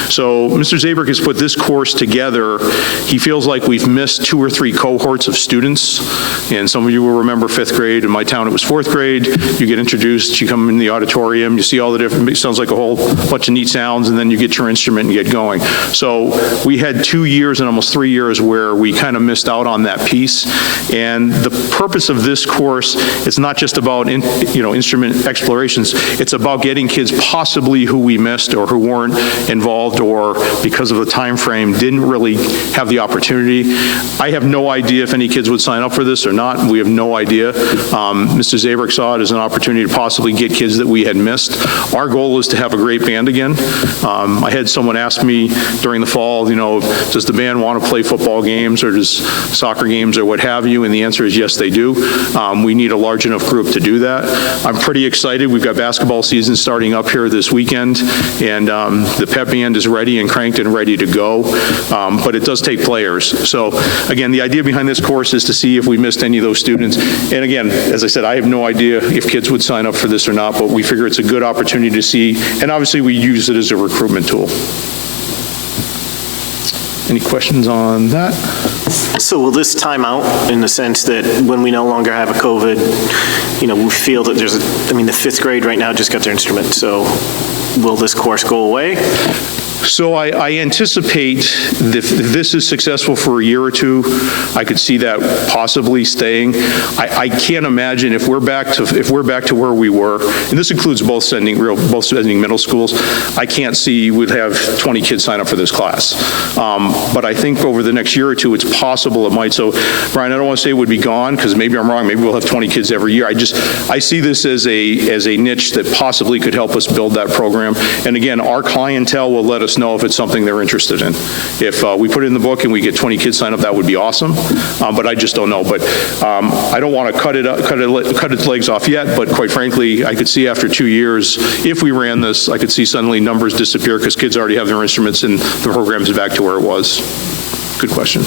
So Mr. Zabrick has put this course together. He feels like we've missed 2 or 3 cohorts of students, and some of you will remember 5th grade. In my town, it was 4th grade. You get introduced, you come in the auditorium, you see all the different, it sounds like a whole bunch of neat sounds, and then you get your instrument and get going. So we had 2 years and almost 3 years where we kind of missed out on that piece. And the purpose of this course, it's not just about instrument explorations, it's about getting kids possibly who we missed or who weren't involved or because of the time frame didn't really have the opportunity. I have no idea if any kids would sign up for this or not. We have no idea. Mr. Zabrick saw it as an opportunity to possibly get kids that we had missed. Our goal is to have a great band again. I had someone ask me during the fall, does the band want to play football games or does soccer games or what have you? And the answer is yes, they do. We need a large enough group to do that. I'm pretty excited. We've got basketball season starting up here this weekend, and the pep band is ready and cranked and ready to go, but it does take players. So again, the idea behind this course is to see if we missed any of those students. And again, as I said, I have no idea if kids would sign up for this or not, but we figure it's a good opportunity to see, and obviously we use it as a recruitment tool. Any questions on that? So will this time out in the sense that when we no longer have a COVID, we feel that there's, the 5th grade right now just got their instrument, so will this course go away? So I anticipate that if this is successful for a year or 2, I could see that possibly staying. I can't imagine if we're back to where we were, and this includes both sending middle schools. I can't see we'd have 20 kids sign up for this class. But I think over the next year or 2, it's possible it might. So, Brian, I don't want to say it would be gone because maybe I'm wrong. Maybe we'll have 20 kids every year. I see this as a niche that possibly could help us build that program. And again, our clientele will let us know if it's something they're interested in. If we put it in the book and we get 20 kids sign up, that would be awesome. But I just don't know. But I don't want to cut its legs off yet. But quite frankly, I could see after 2 years, if we ran this, I could see suddenly numbers disappear because kids already have their instruments and the program is back to where it was. Good question.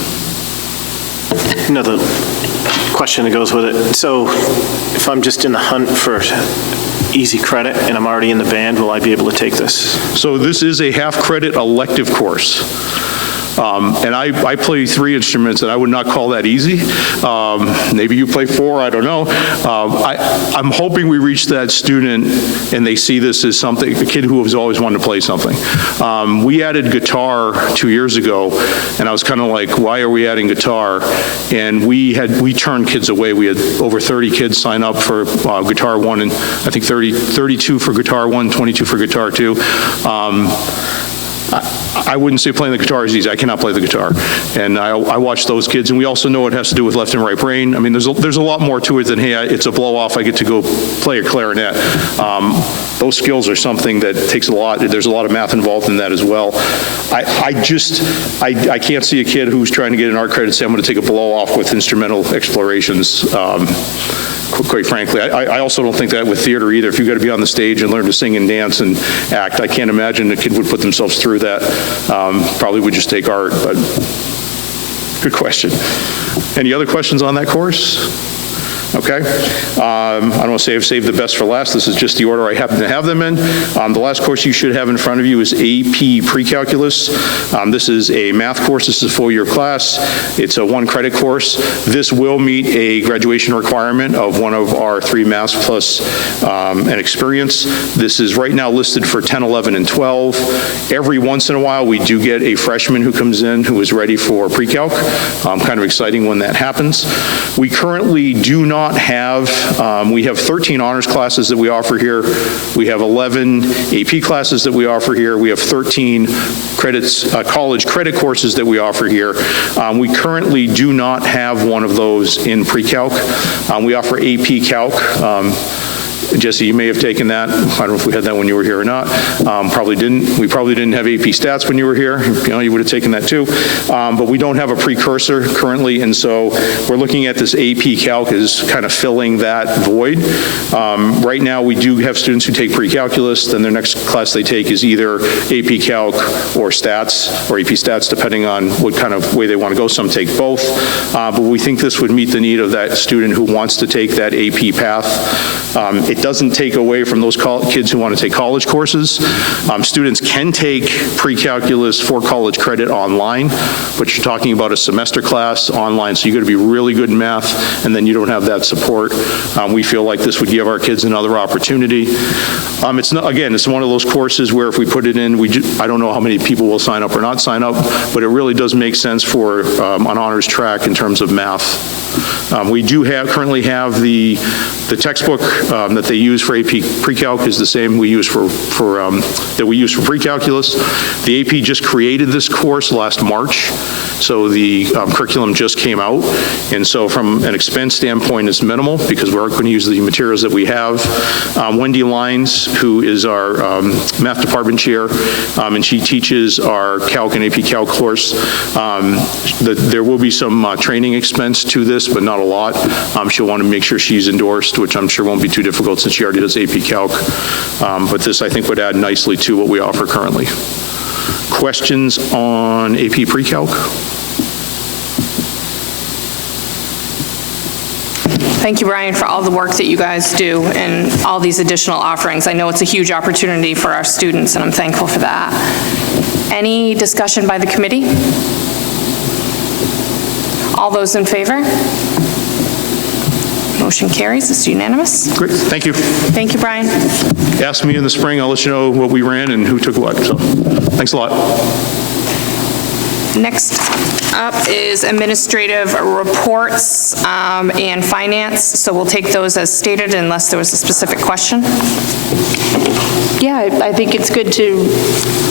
Another question that goes with it. So if I'm just in the hunt for easy credit and I'm already in the band, will I be able to take this? So this is a half-credit elective course. And I play 3 instruments, and I would not call that easy. Maybe you play 4, I don't know. I'm hoping we reach that student and they see this as something, a kid who has always wanted to play something. We added guitar 2 years ago, and I was kind of like, why are we adding guitar? And we turned kids away. We had over 30 kids sign up for Guitar 1, and I think 32 for Guitar 1, 22 for Guitar 2. I wouldn't say playing the guitar is easy. I cannot play the guitar. And I watch those kids, and we also know it has to do with left and right brain. I mean, there's a lot more to it than, hey, it's a blow-off, I get to go play a clarinet. Those skills are something that takes a lot. There's a lot of math involved in that as well. I can't see a kid who's trying to get an art credit say, I'm going to take a blow-off with instrumental explorations. Quite frankly, I also don't think that with theater either. If you've got to be on the stage and learn to sing and dance and act, I can't imagine a kid would put themselves through that. Probably would just take art, but good question. Any other questions on that course? okay? I don't want to say I've saved the best for last. This is just the order I happen to have them in. The last course you should have in front of you is AP Pre-Calculus. This is a math course. This is a full-year class. It's a one-credit course. This will meet a graduation requirement of one of our 3 maths plus an experience. This is right now listed for 10, 11, and 12. Every once in a while, we do get a freshman who comes in who is ready for pre-calc. Kind of exciting when that happens. We currently do not have, we have 13 honors classes that we offer here. We have 11 AP classes that we offer here. We have 13 credits, college credit courses that we offer here. We currently do not have one of those in pre-calc. We offer AP Calc. Jesse, you may have taken that. I don't know if we had that when you were here or not. Probably didn't. We probably didn't have AP Stats when you were here. You would have taken that too. But we don't have a precursor currently, and so we're looking at this AP Calc as kind of filling that void. Right now, we do have students who take pre-calculus, then their next class they take is either AP Calc or Stats, or AP Stats, depending on what kind of way they want to go. Some take both. But we think this would meet the need of that student who wants to take that AP path. It doesn't take away from those kids who want to take college courses. Students can take pre-calculus for college credit online, but you're talking about a semester class online, so you've got to be really good in math, and then you don't have that support. We feel like this would give our kids another opportunity. It's not, again, it's one of those courses where if we put it in, I don't know how many people will sign up or not sign up, but it really does make sense for an honors track in terms of math. We do currently have the textbook that they use for AP Pre-Calc is the same we use for pre-calculus. The AP just created this course last March, so the curriculum just came out, and so from an expense standpoint, it's minimal because we're going to use the materials that we have. Wendy Lyons, who is our math department chair, and she teaches our Calc and AP Calc course. There will be some training expense to this, but not a lot. She'll want to make sure she's endorsed, which I'm sure won't be too difficult since she already does AP Calc. But this, I think, would add nicely to what we offer currently. Questions on AP Pre-Calc? Thank you, Brian, for all the work that you guys do and all these additional offerings. I know it's a huge opportunity for our students, and I'm thankful for that. Any discussion by the committee? All those in favor? Motion carries. It's unanimous. Great, thank you. Thank you, Brian. Ask me in the spring, I'll let you know what we ran and who took what, so thanks a lot. Next up is administrative reports and finance, so we'll take those as stated unless there was a specific question. Yeah, I think it's good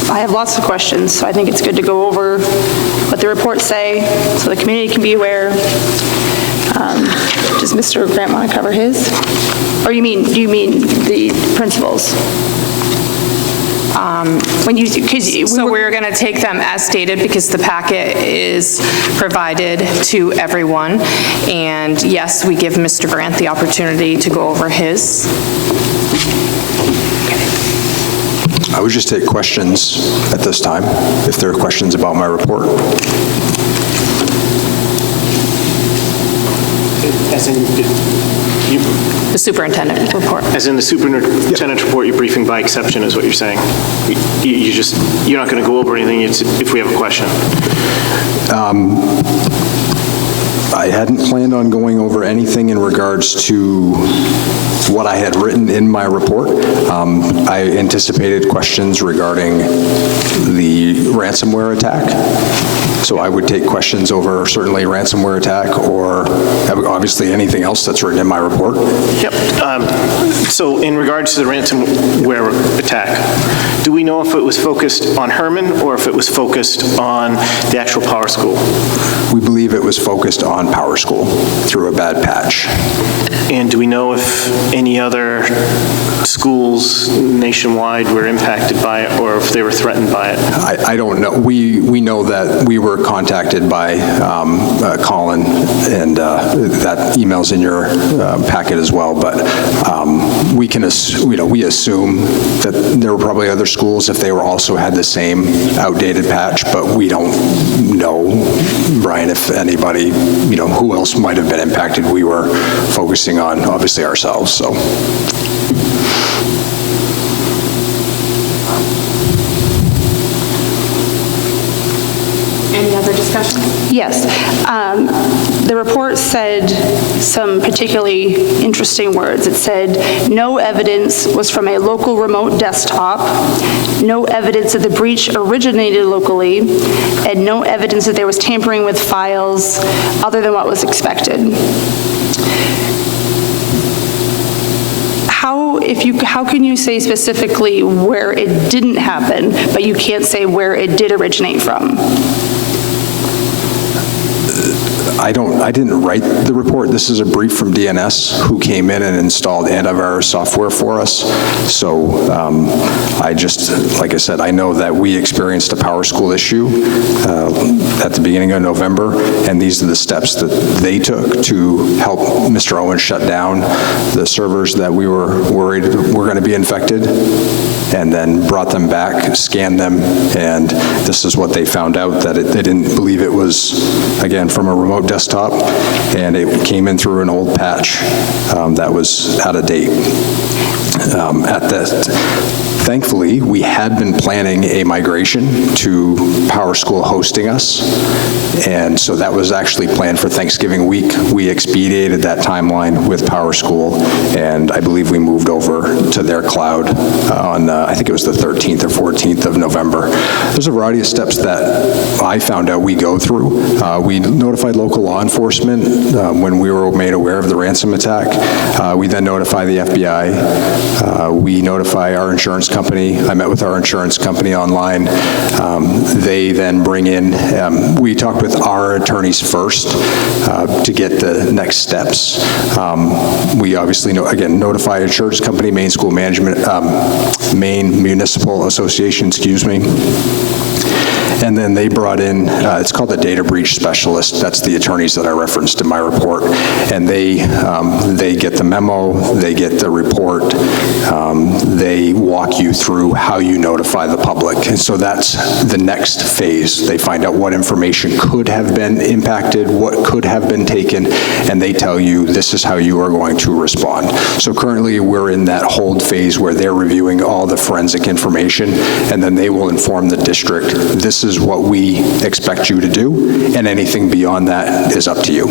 I have lots of questions, so I think it's good to go over what the reports say so the community can be aware. Does Mr. Grant want to cover his? Or do you mean the principals? So we're going to take them as stated because the packet is provided to everyone. And yes, we give Mr. Grant the opportunity to go over his. I would just take questions at this time, if there are questions about my report. As in, The superintendent report. As in the superintendent's report, you're briefing by exception is what you're saying? You're not going to go over anything if we have a question? I hadn't planned on going over anything in regards to what I had written in my report. I anticipated questions regarding the ransomware attack. So I would take questions over certainly ransomware attack or obviously anything else that's written in my report. Yep. So in regards to the ransomware attack, do we know if it was focused on Hermon or if it was focused on the actual Power School? We believe it was focused on Power School through a bad patch. And do we know if any other schools nationwide were impacted by it or if they were threatened by it? I don't know. We know that we were contacted by Colin, and that email's in your packet as well. But we assume that there were probably other schools if they were also had the same outdated patch, but we don't know, Brian, if anybody, who else might have been impacted. We were focusing on, obviously, ourselves, so. Any other discussion? Yes. The report said some particularly interesting words. It said, no evidence was from a local remote desktop, no evidence that the breach originated locally, and no evidence that there was tampering with files other than what was expected. How can you say specifically where it didn't happen, but you can't say where it did originate from? I didn't write the report. This is a brief from DNS, who came in and installed antivirus software for us. So I just, like I said, I know that we experienced a PowerSchool issue at the beginning of November, and these are the steps that they took to help Mr. Owen shut down the servers that we were worried were going to be infected, and then brought them back, scanned them, and this is what they found out, that they didn't believe it was, again, from a remote desktop, and it came in through an old patch that was out of date. Thankfully, we had been planning a migration to PowerSchool hosting us, and so that was actually planned for Thanksgiving week. We expedited that timeline with PowerSchool, and I believe we moved over to their cloud on, I think it was the 13th or 14th of November. There's a variety of steps that I found out we go through. We notified local law enforcement when we were made aware of the ransom attack. We then notify the FBI. We notify our insurance company. I met with our insurance company online. They then bring in, we talked with our attorneys first to get the next steps. We obviously, notify insurance company, Maine School Management, Maine Municipal Association, excuse me. And then they brought in, it's called the data breach specialist. That's the attorneys that I referenced in my report. And they get the memo, they get the report, they walk you through how you notify the public. And so that's the next phase. They find out what information could have been impacted, what could have been taken, and they tell you this is how you are going to respond. So currently we're in that hold phase where they're reviewing all the forensic information, and then they will inform the district, this is what we expect you to do, and anything beyond that is up to you.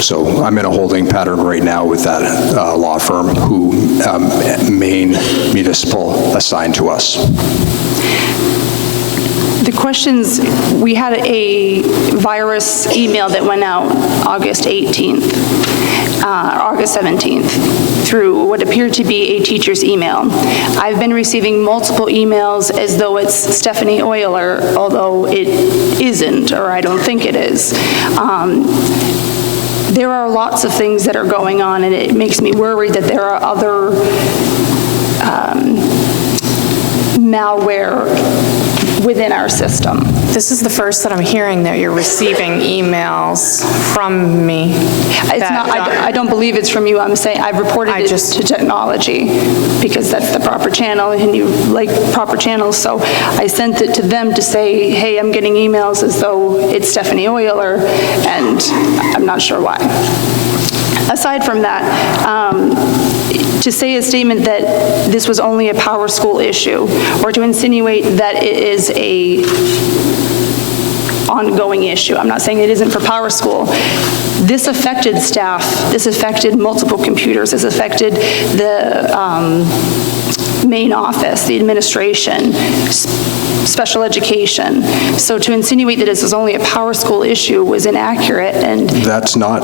So I'm in a holding pattern right now with that law firm who Maine Municipal assigned to us. The questions, we had a virus email that went out August 18th, August 17th, through what appeared to be a teacher's email. I've been receiving multiple emails as though it's Stephanie Euler, although it isn't, or I don't think it is. There are lots of things that are going on, and it makes me worried that there are other malware within our system. This is the first that I'm hearing that you're receiving emails from me. It's not, I don't believe it's from you. I'm saying I've reported it to technology because that's the proper channel, and you like proper channels. So I sent it to them to say, hey, I'm getting emails as though it's Stephanie Euler, and I'm not sure why. Aside from that, to say a statement that this was only a PowerSchool issue, or to insinuate that it is a ongoing issue. I'm not saying it isn't for PowerSchool. This affected staff. This affected multiple computers. This affected the main office, the administration, special education. So to insinuate that this is only a PowerSchool issue was inaccurate, and that's not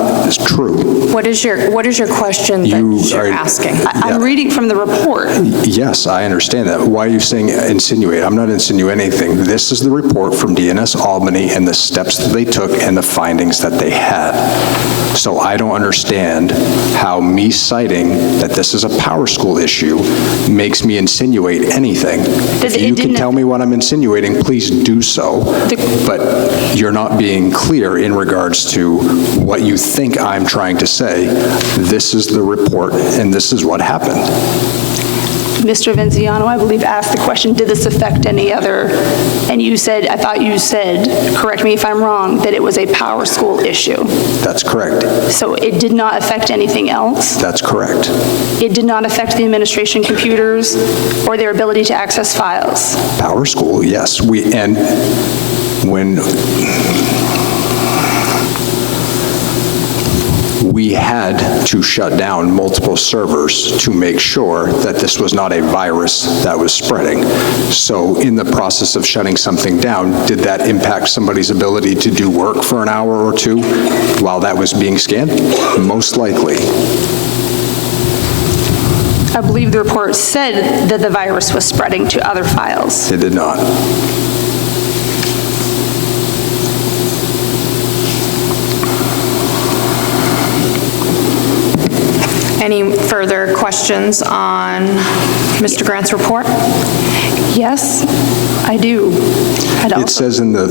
true. What is your question that you're asking? I'm reading from the report. Yes, I understand that. Why are you saying insinuate? I'm not insinuating anything. This is the report from DNS Albany and the steps that they took and the findings that they had. So I don't understand how me citing that this is a PowerSchool issue makes me insinuate anything. If you can tell me what I'm insinuating, please do so. But you're not being clear in regards to what you think I'm trying to say. This is the report, and this is what happened. Mr. Venziano, I believe, asked the question, did this affect any other? And you said, I thought you said, correct me if I'm wrong, that it was a power school issue. That's correct. So it did not affect anything else? That's correct. It did not affect the administration computers or their ability to access files? Power school, yes. And when we had to shut down multiple servers to make sure that this was not a virus that was spreading. So in the process of shutting something down, did that impact somebody's ability to do work for an hour or two while that was being scanned? Most likely. I believe the report said that the virus was spreading to other files. It did not. Any further questions on Mr. Grant's report? Yes, I do. It says in the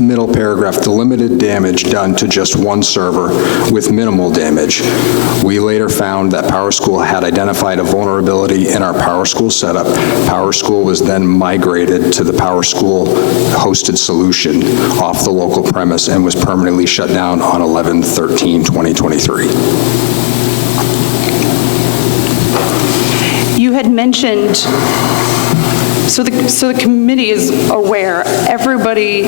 middle paragraph, the limited damage done to just one server with minimal damage. We later found that PowerSchool had identified a vulnerability in our PowerSchool setup. PowerSchool was then migrated to the PowerSchool hosted solution off the local premise and was permanently shut down on 11/13/2023. You had mentioned, so the committee is aware, everybody,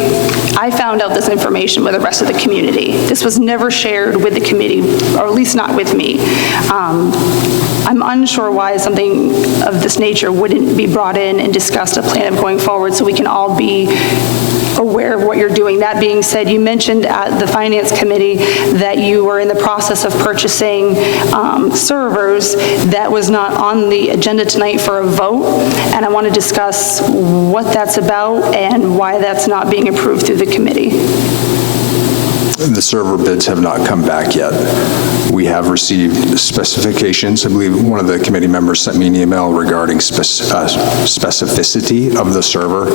I found out this information with the rest of the community. This was never shared with the committee, or at least not with me. I'm unsure why something of this nature wouldn't be brought in and discussed, a plan of going forward, so we can all be aware of what you're doing. That being said, you mentioned at the Finance Committee that you were in the process of purchasing servers. That was not on the agenda tonight for a vote, and I want to discuss what that's about and why that's not being approved through the committee. The server bids have not come back yet. We have received specifications. I believe one of the committee members sent me an email regarding specificity of the server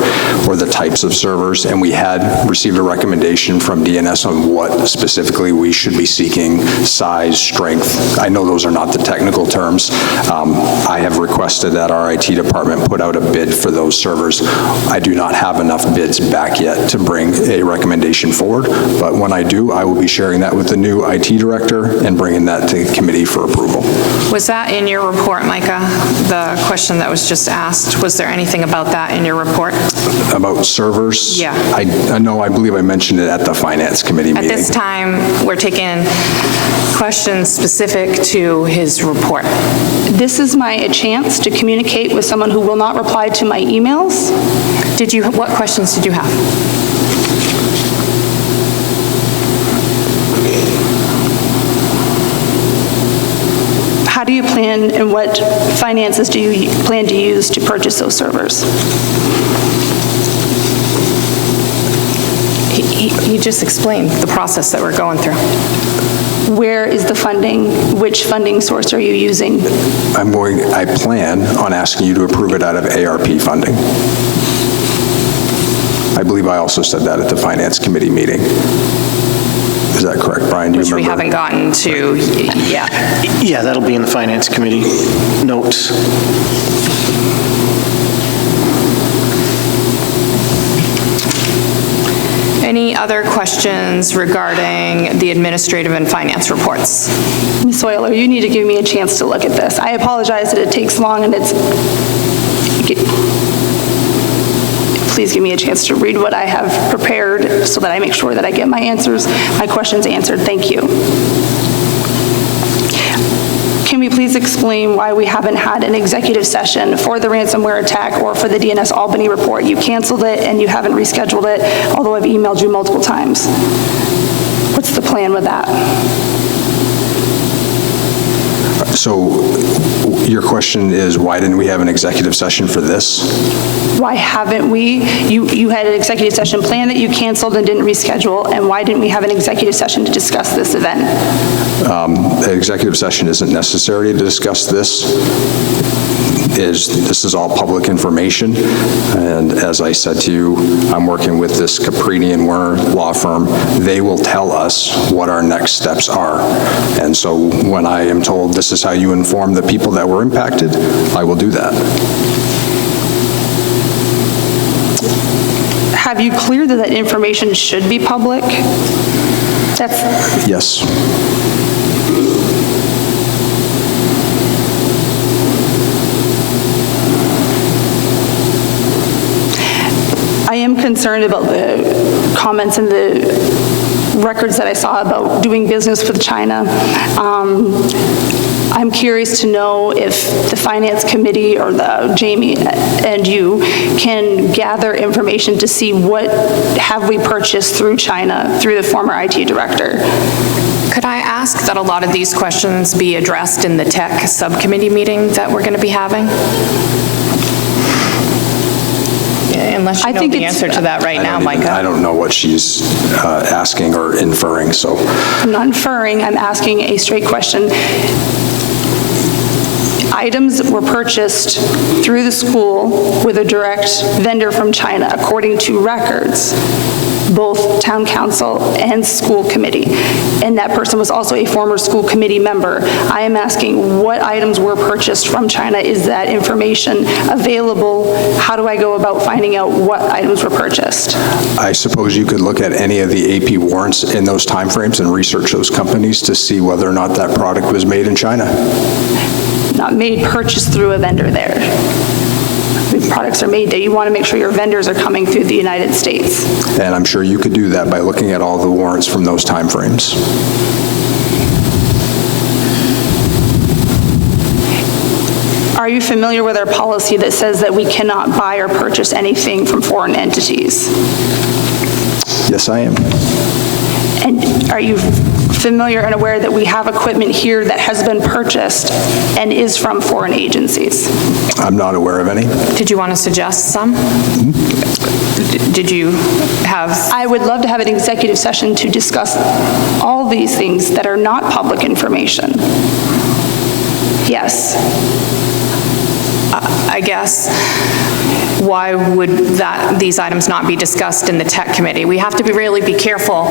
or the types of servers, and we had received a recommendation from DNS on what specifically we should be seeking, size, strength. I know those are not the technical terms. I have requested that our IT department put out a bid for those servers. I do not have enough bids back yet to bring a recommendation forward, but when I do, I will be sharing that with the new IT director and bringing that to the committee for approval. Was that in your report, Micah? The question that was just asked, was there anything about that in your report? About servers? Yeah. I believe I mentioned it at the Finance Committee meeting. At this time, we're taking questions specific to his report. This is my chance to communicate with someone who will not reply to my emails. What questions did you have? How do you plan, and what finances do you plan to use to purchase those servers? He just explained the process that we're going through. Where is the funding? Which funding source are you using? I plan on asking you to approve it out of ARP funding. I believe I also said that at the Finance Committee meeting. Is that correct, Brian? Do you remember? Which we haven't gotten to yet. Yeah, that'll be in the Finance Committee notes. Any other questions regarding the administrative and finance reports? Ms. Euler, you need to give me a chance to look at this. I apologize that it takes long, and please give me a chance to read what I have prepared so that I make sure that I get my questions answered. Thank you. Can we please explain why we haven't had an executive session for the ransomware attack or for the DNS Albany report? You canceled it and you haven't rescheduled it, although I've emailed you multiple times. What's the plan with that? So your question is, why didn't we have an executive session for this? Why haven't we? You had an executive session planned that you canceled and didn't reschedule, and why didn't we have an executive session to discuss this event? The executive session isn't necessary to discuss this. this is all public information, and as I said to you, I'm working with this Caprini and Werner law firm. They will tell us what our next steps are, and so when I am told this is how you inform the people that were impacted, I will do that. Have you cleared that that information should be public? Yes. I am concerned about the comments in the records that I saw about doing business with China. I'm curious to know if the Finance Committee or Jamie and you can gather information to see what have we purchased through China, through the former IT director. Could I ask that a lot of these questions be addressed in the tech subcommittee meeting that we're going to be having? Unless you know the answer to that right now, Micah. I don't know what she's asking or inferring, so. I'm not inferring, I'm asking a straight question. Items were purchased through the school with a direct vendor from China, according to records, both town council and school committee. And that person was also a former school committee member. I am asking what items were purchased from China. Is that information available? How do I go about finding out what items were purchased? I suppose you could look at any of the AP warrants in those timeframes and research those companies to see whether or not that product was made in China. Not made, purchased through a vendor there. The products are made there. You want to make sure your vendors are coming through the United States. And I'm sure you could do that by looking at all the warrants from those timeframes. Are you familiar with our policy that says that we cannot buy or purchase anything from foreign entities? Yes, I am. And are you familiar and aware that we have equipment here that has been purchased and is from foreign agencies? I'm not aware of any. Did you want to suggest some? Did you have? I would love to have an executive session to discuss all these things that are not public information. Yes. I guess, why would these items not be discussed in the tech committee? We have to really be careful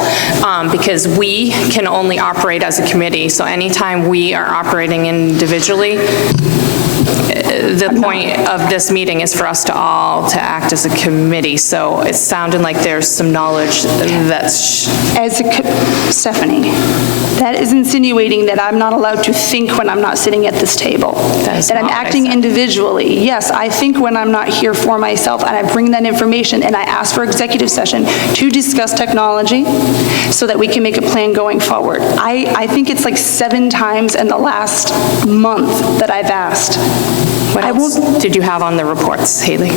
because we can only operate as a committee. So anytime we are operating individually, the point of this meeting is for us to act as a committee. So it sounded like there's some knowledge that's... Stephanie, that is insinuating that I'm not allowed to think when I'm not sitting at this table. That I'm acting individually. Yes, I think when I'm not here for myself, and I bring that information and I ask for executive session to discuss technology so that we can make a plan going forward. I think it's like 7 times in the last month that I've asked. What else did you have on the reports, Haley?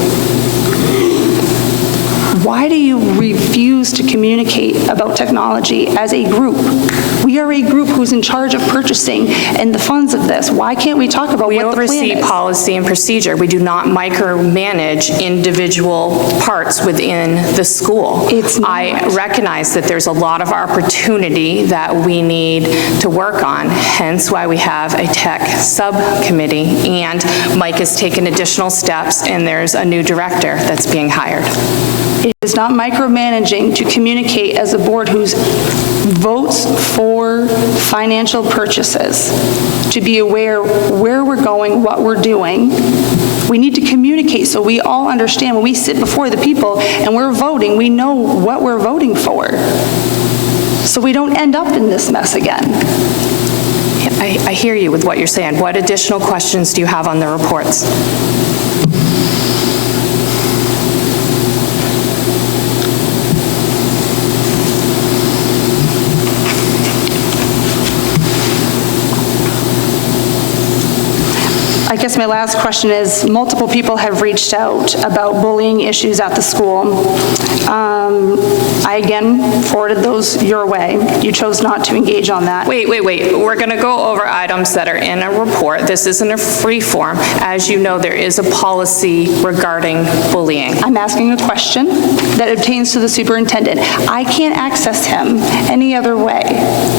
Why do you refuse to communicate about technology as a group? We are a group who's in charge of purchasing and the funds of this. Why can't we talk about what the plan is? We oversee policy and procedure. We do not micromanage individual parts within the school. I recognize that there's a lot of opportunity that we need to work on, hence why we have a tech subcommittee, and Mike has taken additional steps, and there's a new director that's being hired. It is not micromanaging to communicate as a board whose votes for financial purchases, to be aware where we're going, what we're doing. We need to communicate so we all understand when we sit before the people and we're voting, we know what we're voting for. So we don't end up in this mess again. I hear you with what you're saying. What additional questions do you have on the reports? I guess my last question is, multiple people have reached out about bullying issues at the school. I again forwarded those your way. You chose not to engage on that. Wait. We're going to go over items that are in a report. This isn't a free form. As you know, there is a policy regarding bullying. I'm asking a question that obtains to the superintendent. I can't access him any other way.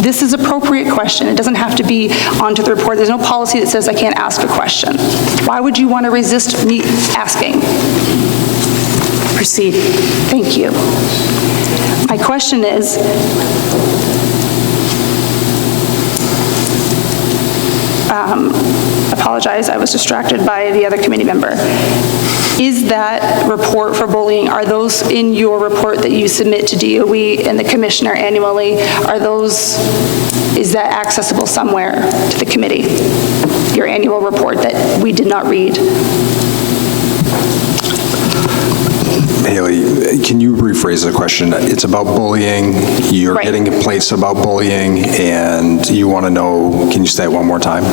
This is an appropriate question. It doesn't have to be onto the report. There's no policy that says I can't ask a question. question. Why would you want to resist me asking? Proceed. Thank you. My question is, apologize, I was distracted by the other committee member. Is that report for bullying, are those in your report that you submit to DOE and the commissioner annually? Is that accessible somewhere to the committee? Your annual report that we did not read? Haley, can you rephrase the question? It's about bullying, you're Right. getting complaints about bullying, and you want to know, can you say it one more time?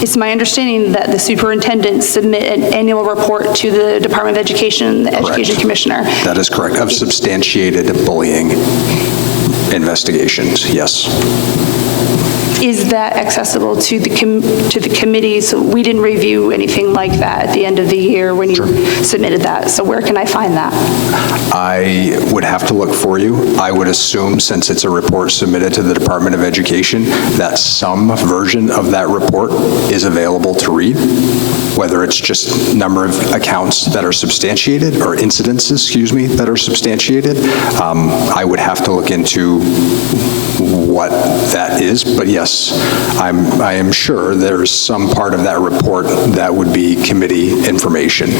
It's my understanding that the superintendent submit an annual report to the Department of Education, the Education Commissioner. That is correct, of substantiated bullying investigations, yes. Is that accessible to the committee? So we didn't review anything like that at the end of the year when you submitted that. So where can I find that? I would have to look for you. I would assume, since it's a report submitted to the Department of Education, that some version of that report is available to read, whether it's just number of accounts that are substantiated or incidences, that are substantiated. I would have to look into what that is, but yes, I am sure there's some part of that report that would be committee information.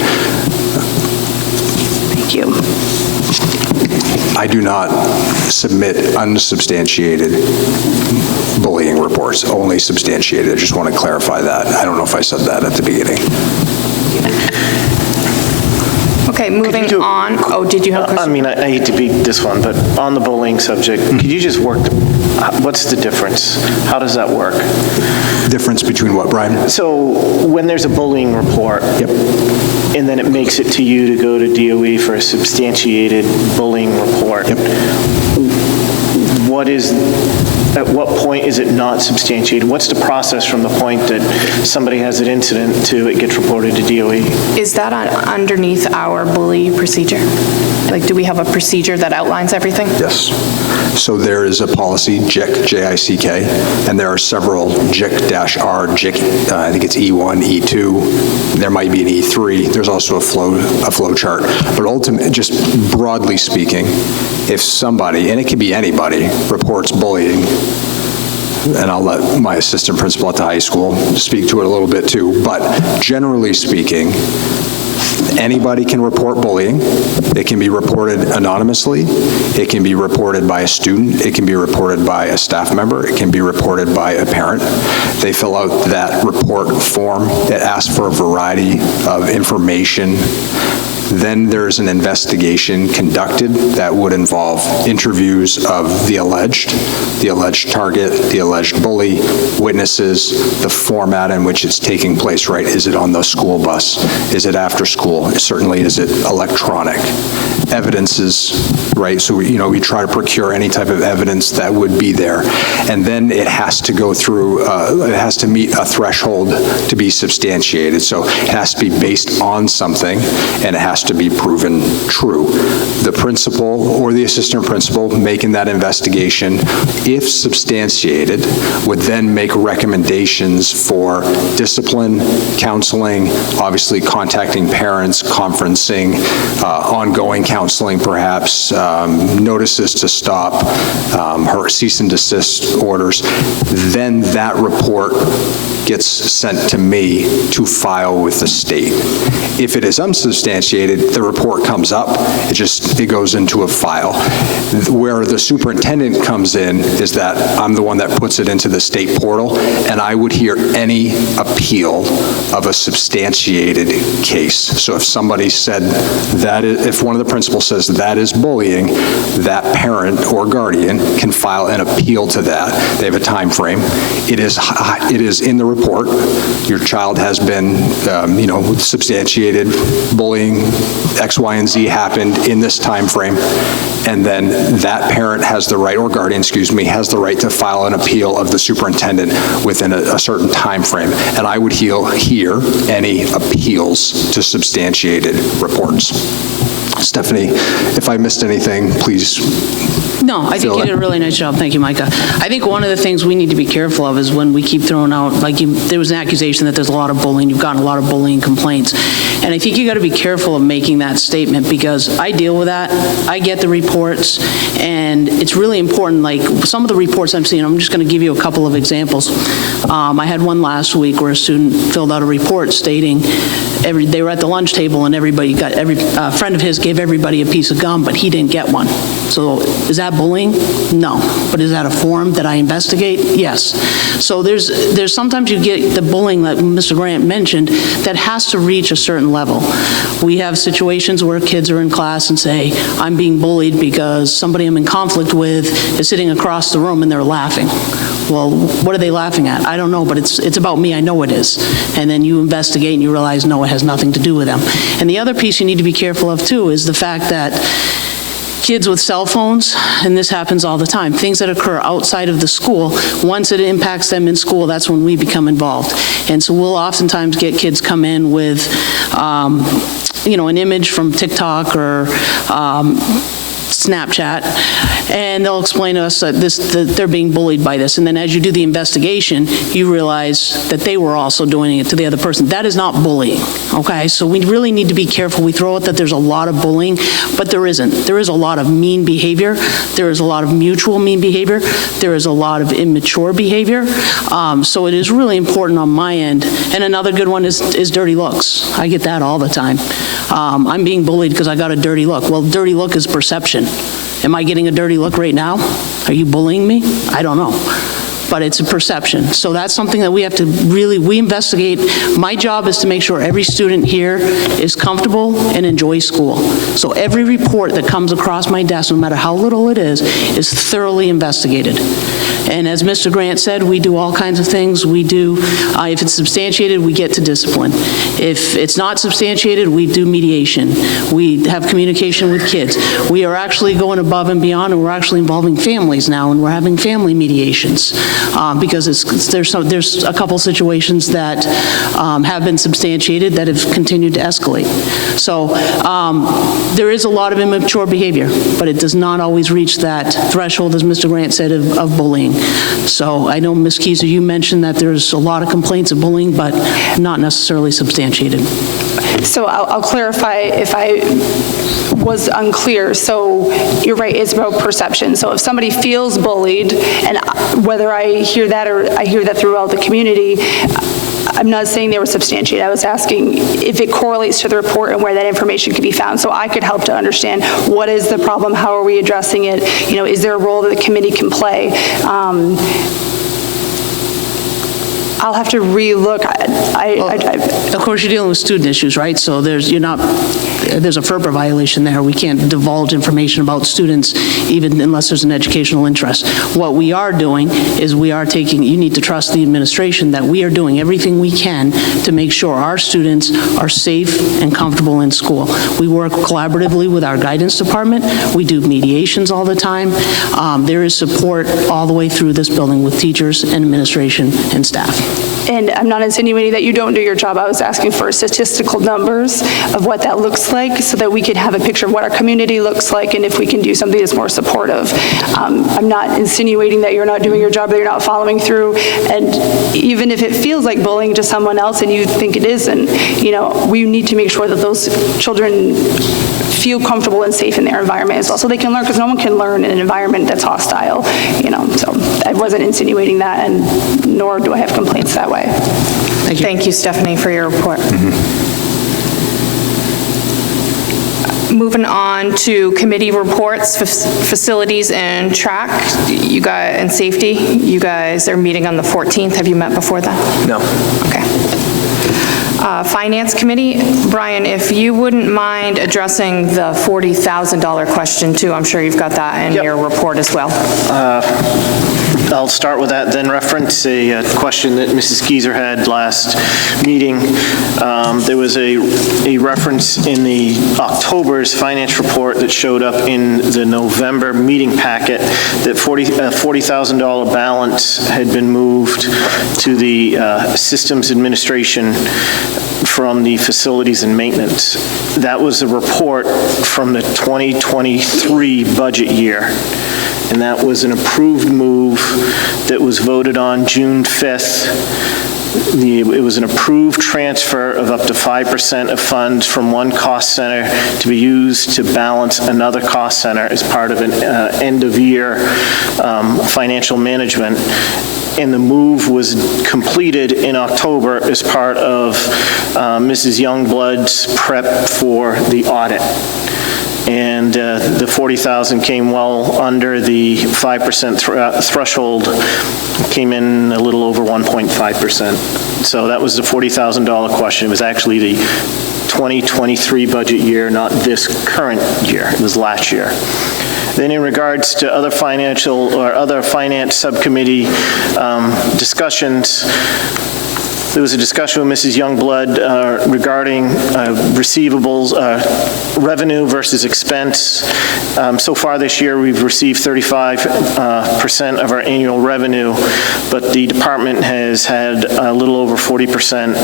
Thank you. I do not submit unsubstantiated bullying reports, only substantiated. I just want to clarify that. I don't know if I said that at the beginning. Okay, moving on. Oh, did you have a question? I mean, I hate to beat this one, but on the bullying subject, could you just what's the difference? How does that work? Difference between what, Brian? So when there's a bullying report, and then it makes it to you to go to DOE for a substantiated bullying report, at what point is it not substantiated? What's the process from the point that somebody has an incident to it gets reported to DOE? Is that underneath our bully procedure? Like, do we have a procedure that outlines everything? Yes. So there is a policy, JIC, J-I-C-K, and there are several JIC-R, JIC, I think it's E1, E2, there might be an E3, there's also a flow chart. But ultimately, just broadly speaking, if somebody, and it could be anybody, reports bullying, and I'll let my assistant principal at the high school speak to it a little bit too, but generally speaking, anybody can report bullying. It can be reported anonymously. It can be reported by a student. It can be reported by a staff member. It can be reported by a parent. They fill out that report form. It asks for a variety of information. Then there's an investigation conducted that would involve interviews of the alleged target, the alleged bully, witnesses, the format in which it's taking place, right? Is it on the school bus? Is it after school? Certainly, is it electronic? Evidences, right? So, we try to procure any type of evidence that would be there. And then it has to go through, it has to meet a threshold to be substantiated. So it has to be based on something, and it has to be proven true. The principal or the assistant principal making that investigation, if substantiated, would then make recommendations for discipline, counseling, obviously contacting parents, conferencing, ongoing counseling perhaps, notices to stop, her cease and desist orders. Then that report gets sent to me to file with the state. If it is unsubstantiated, the report comes up, it goes into a file. Where the superintendent comes in is that I'm the one that puts it into the state portal, and I would hear any appeal of a substantiated case. So if somebody said that, if one of the principals says that is bullying, that parent or guardian can file an appeal to that. They have a time frame. It is in the report. Your child has been, substantiated bullying, X, Y, and Z happened in this time frame, and then that parent has the right, or guardian, has the right to file an appeal of the superintendent within a certain time frame. And I would hear any appeals to substantiated reports. Stephanie, if I missed anything, please. No, I think you did a really nice job. Thank you, Micah. I think one of the things we need to be careful of is when we keep throwing out, there was an accusation that there's a lot of bullying, you've gotten a lot of bullying complaints. And I think you got to be careful of making that statement, because I deal with that. I get the reports, and it's really important. Like some of the reports I'm seeing, I'm just going to give you a couple of examples. I had one last week where a student filled out a report stating they were at the lunch table and everybody got, a friend of his gave everybody a piece of gum, but he didn't get one. So is that bullying? No. But is that a form that I investigate? Yes. So there's sometimes you get the bullying that Mr. Grant mentioned that has to reach a certain level. We have situations where kids are in class and say, I'm being bullied because somebody I'm in conflict with is sitting across the room and they're laughing. Well, what are they laughing at? I don't know, but it's about me. I know it is. And then you investigate and you realize, no, it has nothing to do with them. And the other piece you need to be careful of, too, is the fact that kids with cell phones, and this happens all the time, things that occur outside of the school, once it impacts them in school, that's when we become involved. And so we'll oftentimes get kids come in with, an image from TikTok or Snapchat, and they'll explain to us that they're being bullied by this. And then as you do the investigation, you realize that they were also doing it to the other person. That is not bullying, okay? So we really need to be careful. We throw out that there's a lot of bullying, but there isn't. There is a lot of mean behavior. There is a lot of mutual mean behavior. There is a lot of immature behavior. So it is really important on my end. And another good one is dirty looks. I get that all the time. I'm being bullied because I got a dirty look. Well, dirty look is perception. Am I getting a dirty look right now? Are you bullying me? I don't know. But it's a perception. So that's something that we have to we investigate. My job is to make sure every student here is comfortable and enjoys school. So every report that comes across my desk, no matter how little it is thoroughly investigated. And as Mr. Grant said, we do all kinds of things. We do, if it's substantiated, we get to discipline. If it's not substantiated, we do mediation. We have communication with kids. We are actually going above and beyond, and we're actually involving families now, and we're having family mediations. Because there's a couple situations that have been substantiated that have continued to escalate. So there is a lot of immature behavior, but it does not always reach that threshold, as Mr. Grant said, of bullying. So I know, Ms. Keyser, you mentioned that there's a lot of complaints of bullying, but not necessarily substantiated. So I'll clarify if I was unclear. So you're right, it's about perception. So if somebody feels bullied, and whether I hear that or I hear that throughout the community, I'm not saying they were substantiated. I was asking if it correlates to the report and where that information could be found, so I could help to understand what is the problem, how are we addressing it, is there a role that the committee can play? I'll have to re-look. Of course, you're dealing with student issues, right? So there's a FERPA violation there. We can't divulge information about students even unless there's an educational interest. What we are doing is you need to trust the administration that we are doing everything we can to make sure our students are safe and comfortable in school. We work collaboratively with our guidance department. We do mediations all the time. There is support all the way through this building with teachers and administration and staff. And I'm not insinuating that you don't do your job. I was asking for statistical numbers of what that looks like so that we could have a picture of what our community looks like and if we can do something that's more supportive. I'm not insinuating that you're not doing your job, that you're not following through. And even if it feels like bullying to someone else and you think it isn't, we need to make sure that those children feel comfortable and safe in their environment as well, so they can learn, because no one can learn in an environment that's hostile, so I wasn't insinuating that, and nor do I have complaints that way. Thank you. Thank you, Stephanie, for your report. Moving on to committee reports, facilities and track, and safety. You guys are meeting on the 14th. Have you met before that? No. Okay. Finance Committee, Brian, if you wouldn't mind addressing the $40,000 question too. I'm sure you've got that in your report as well. I'll start with that, then reference a question that Mrs. Keyser had last meeting. There was a reference in the October's finance report that showed up in the November meeting packet that $40,000 balance had been moved to the systems administration from the facilities and maintenance. That was a report from the 2023 budget year. and that was an approved move that was voted on June 5th. It was an approved transfer of up to 5% of funds from one cost center to be used to balance another cost center as part of an end-of-year financial management. And the move was completed in October as part of Mrs. Youngblood's prep for the audit. And the 40,000 came well under the 5% threshold, came in a little over 1.5%. So that was the $40,000 question. It was actually the 2023 budget year, not this current year. It was last year. Then in regards to other financial or other finance subcommittee discussions, there was a discussion with Mrs. Youngblood regarding receivables, revenue versus expense. So far this year, we've received 35% of our annual revenue, but the department has had a little over 40%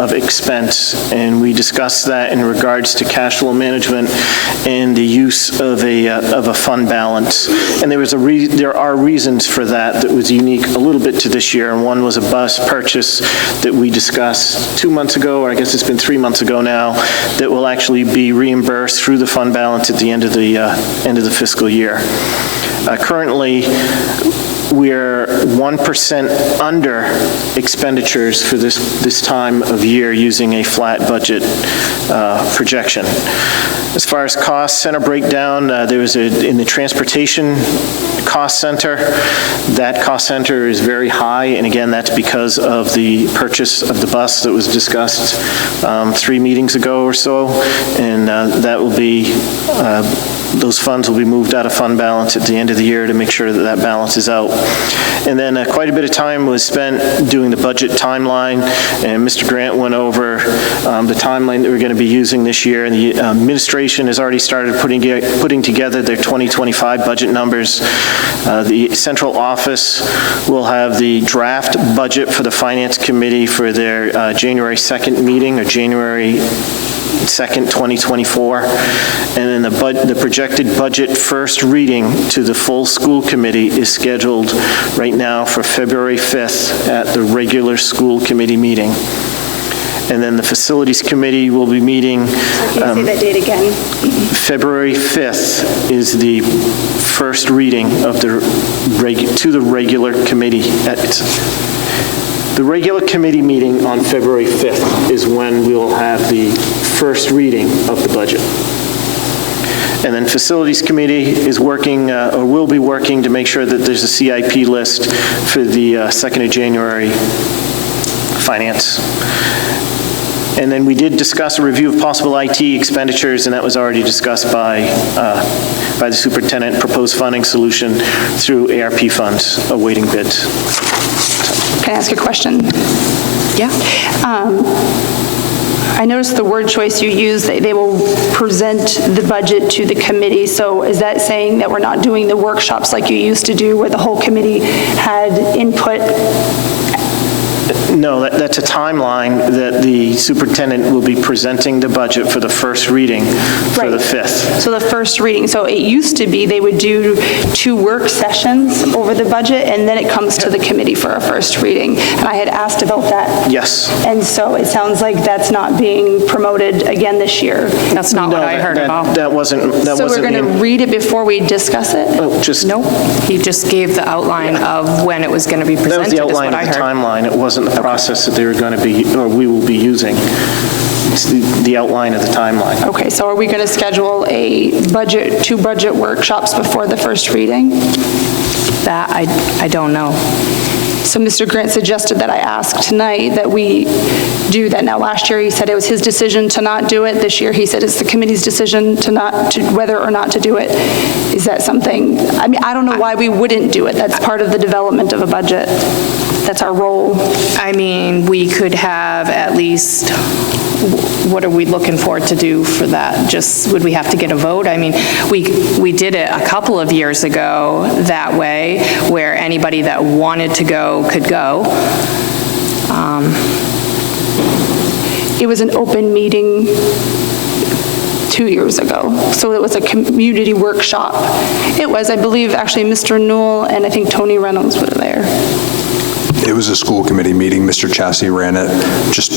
of expense, and we discussed that in regards to cash flow management and the use of a fund balance. And there are reasons for that was unique a little bit to this year, and one was a bus purchase that we discussed 2 months ago, or I guess it's been 3 months ago now, that will actually be reimbursed through the fund balance at the end of the fiscal year. Currently, we're 1% under expenditures for this time of year using a flat budget projection. As far as cost center breakdown, there was in the transportation cost center, that cost center is very high, and again, that's because of the purchase of the bus that was discussed 3 meetings ago or so, and that will be those funds will be moved out of fund balance at the end of the year to make sure that that balance is out. And then quite a bit of time was spent doing the budget timeline, and Mr. Grant went over the timeline that we're going to be using this year, and the administration has already started putting together their 2025 budget numbers. The central office will have the draft budget for the Finance Committee for their January 2nd meeting, or January 2nd, 2024, and then the projected budget first reading to the full school committee is scheduled right now for February 5th at the regular school committee meeting. And then the facilities committee will be meeting. Can you say that date again? February 5th is the first reading of to the regular committee. The regular committee meeting on February 5th is when we'll have the first reading of the budget. And then Facilities Committee is working, or will be working, to make sure that there's a CIP list for the 2nd of January Finance. And then we did discuss a review of possible IT expenditures, and that was already discussed by the superintendent, proposed funding solution through ARP funds, awaiting bids. Can I ask a question? Yeah. I noticed the word choice you used, they will present the budget to the committee. So is that saying that we're not doing the workshops like you used to do where the whole committee had input? No, that's a timeline that the superintendent will be presenting the budget for the first reading for the 5th. So the first reading, so it used to be they would do 2 work sessions over the budget, and then it comes to the committee for a first reading. And I had asked about that. Yes. And so it sounds like that's not being promoted again this year. That's not what I heard about. That wasn't. So we're going to read it before we discuss it? Oh, just. Nope. He just gave the outline of when it was going to be presented. That was the outline of the timeline. It wasn't the process that they were going to be, or we will be using. It's the outline of the timeline. Okay, so are we going to schedule two budget workshops before the first reading? That I don't know. So Mr. Grant suggested that I ask tonight that we do that. Now, last year he said it was his decision to not do it. This year he said it's the committee's decision whether or not to do it. Is that something, I mean, I don't know why we wouldn't do it. That's part of the development of a budget. That's our role. I mean, we could have at least, what are we looking forward to do for that? Just, would we have to get a vote? I mean, we did it a couple of years ago that way, where anybody that wanted to go could go. It was an open meeting 2 years ago. So it was a community workshop. It was, I believe, actually Mr. Newell and I think Tony Reynolds were there. It was a school committee meeting. Mr. Chassie ran it. Just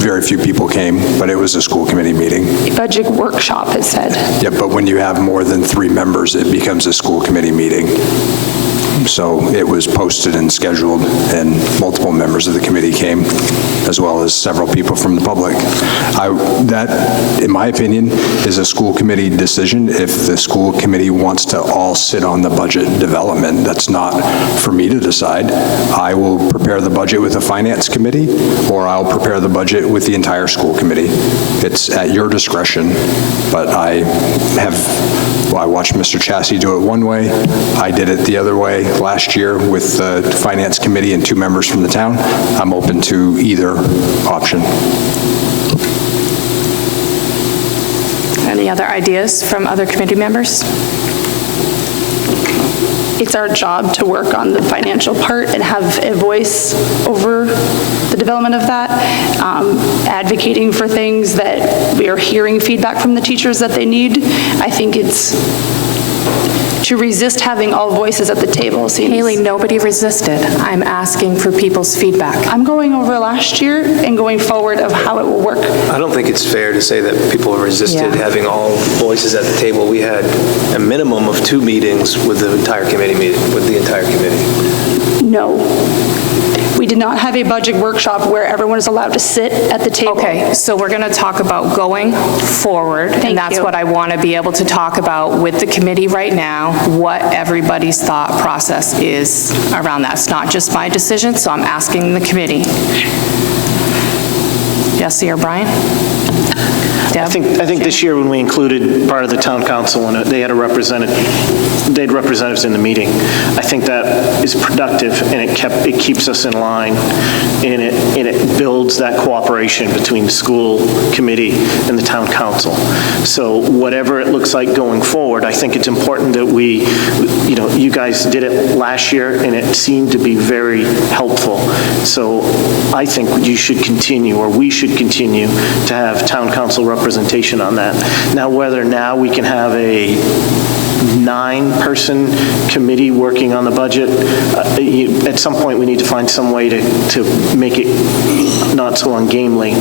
very few people came, but it was a school committee meeting. A budget workshop, it said. Yeah, but when you have more than 3 members, it becomes a school committee meeting. So it was posted and scheduled, and multiple members of the committee came, as well as several people from the public. That, in my opinion, is a school committee decision. If the school committee wants to all sit on the budget development, that's not for me to decide. I will prepare the budget with the finance committee, or I'll prepare the budget with the entire school committee. It's at your discretion, but I watched Mr. Chassie do it one way. I did it the other way last year with the finance committee and 2 members from the town. I'm open to either option. Any other ideas from other committee members? It's our job to work on the financial part and have a voice over the development of that, advocating for things that we are hearing feedback from the teachers that they need. I think it's to resist having all voices at the table seems... Haley, nobody resisted. I'm asking for people's feedback. I'm going over last year and going forward of how it will work. I don't think it's fair to say that people resisted having all voices at the table. We had a minimum of 2 meetings with the entire committee No. We did not have a budget workshop where everyone is allowed to sit at the table. Okay, so we're going to talk about going forward, and that's what I want to be able to talk about with the committee right now, what everybody's thought process is around that. It's not just my decision, so I'm asking the committee. Jesse or Brian? I think this year when we included part of the town council and they had they had representatives in the meeting, I think that is productive, and it keeps us in line, and it builds that cooperation between the school committee and the town council. So whatever it looks like going forward, I think it's important that you guys did it last year and it seemed to be very helpful. So I think you should continue, or we should continue to have town council representation on that. Now, whether now we can have a 9-person committee working on the budget, at some point we need to find some way to make it not so ungainly.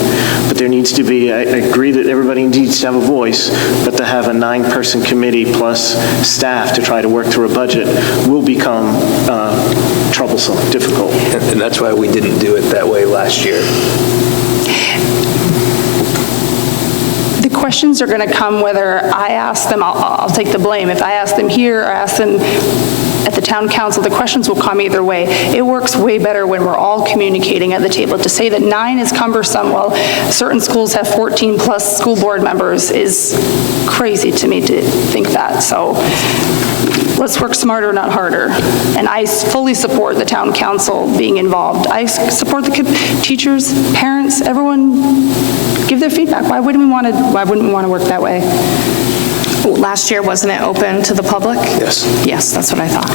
But there needs to be, I agree that everybody needs to have a voice, but to have a 9-person committee plus staff to try to work through a budget will become troublesome, difficult. And that's why we didn't do it that way last year. The questions are going to come whether I ask them, I'll take the blame. If I ask them here or ask them at the town council, the questions will come either way. It works way better when we're all communicating at the table. To say that 9 is cumbersome while certain schools have 14 plus school board members is crazy to me to think that. So let's work smarter, not harder. And I fully support the town council being involved. I support the teachers, parents, everyone. Give their feedback. Why wouldn't we want to work that way? Last year, wasn't it open to the public? Yes. Yes, that's what I thought.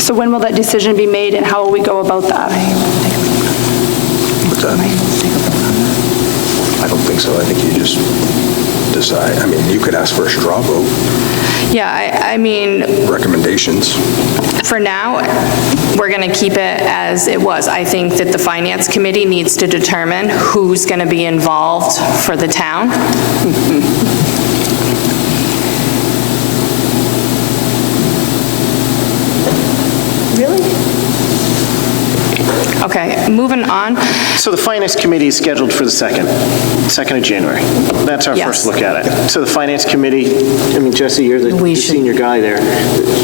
So when will that decision be made and how will we go about that? What's that? I don't think so. I think you just decide. I mean, you could ask for a straw vote. Yeah, I mean... Recommendations. For now, we're going to keep it as it was. I think that the Finance Committee needs to determine who's going to be involved for the town. Really? Okay, moving on. So the Finance Committee is scheduled for the 2nd of January. That's our first look at it. So the Finance Committee, I mean, Jesse, you're the senior guy there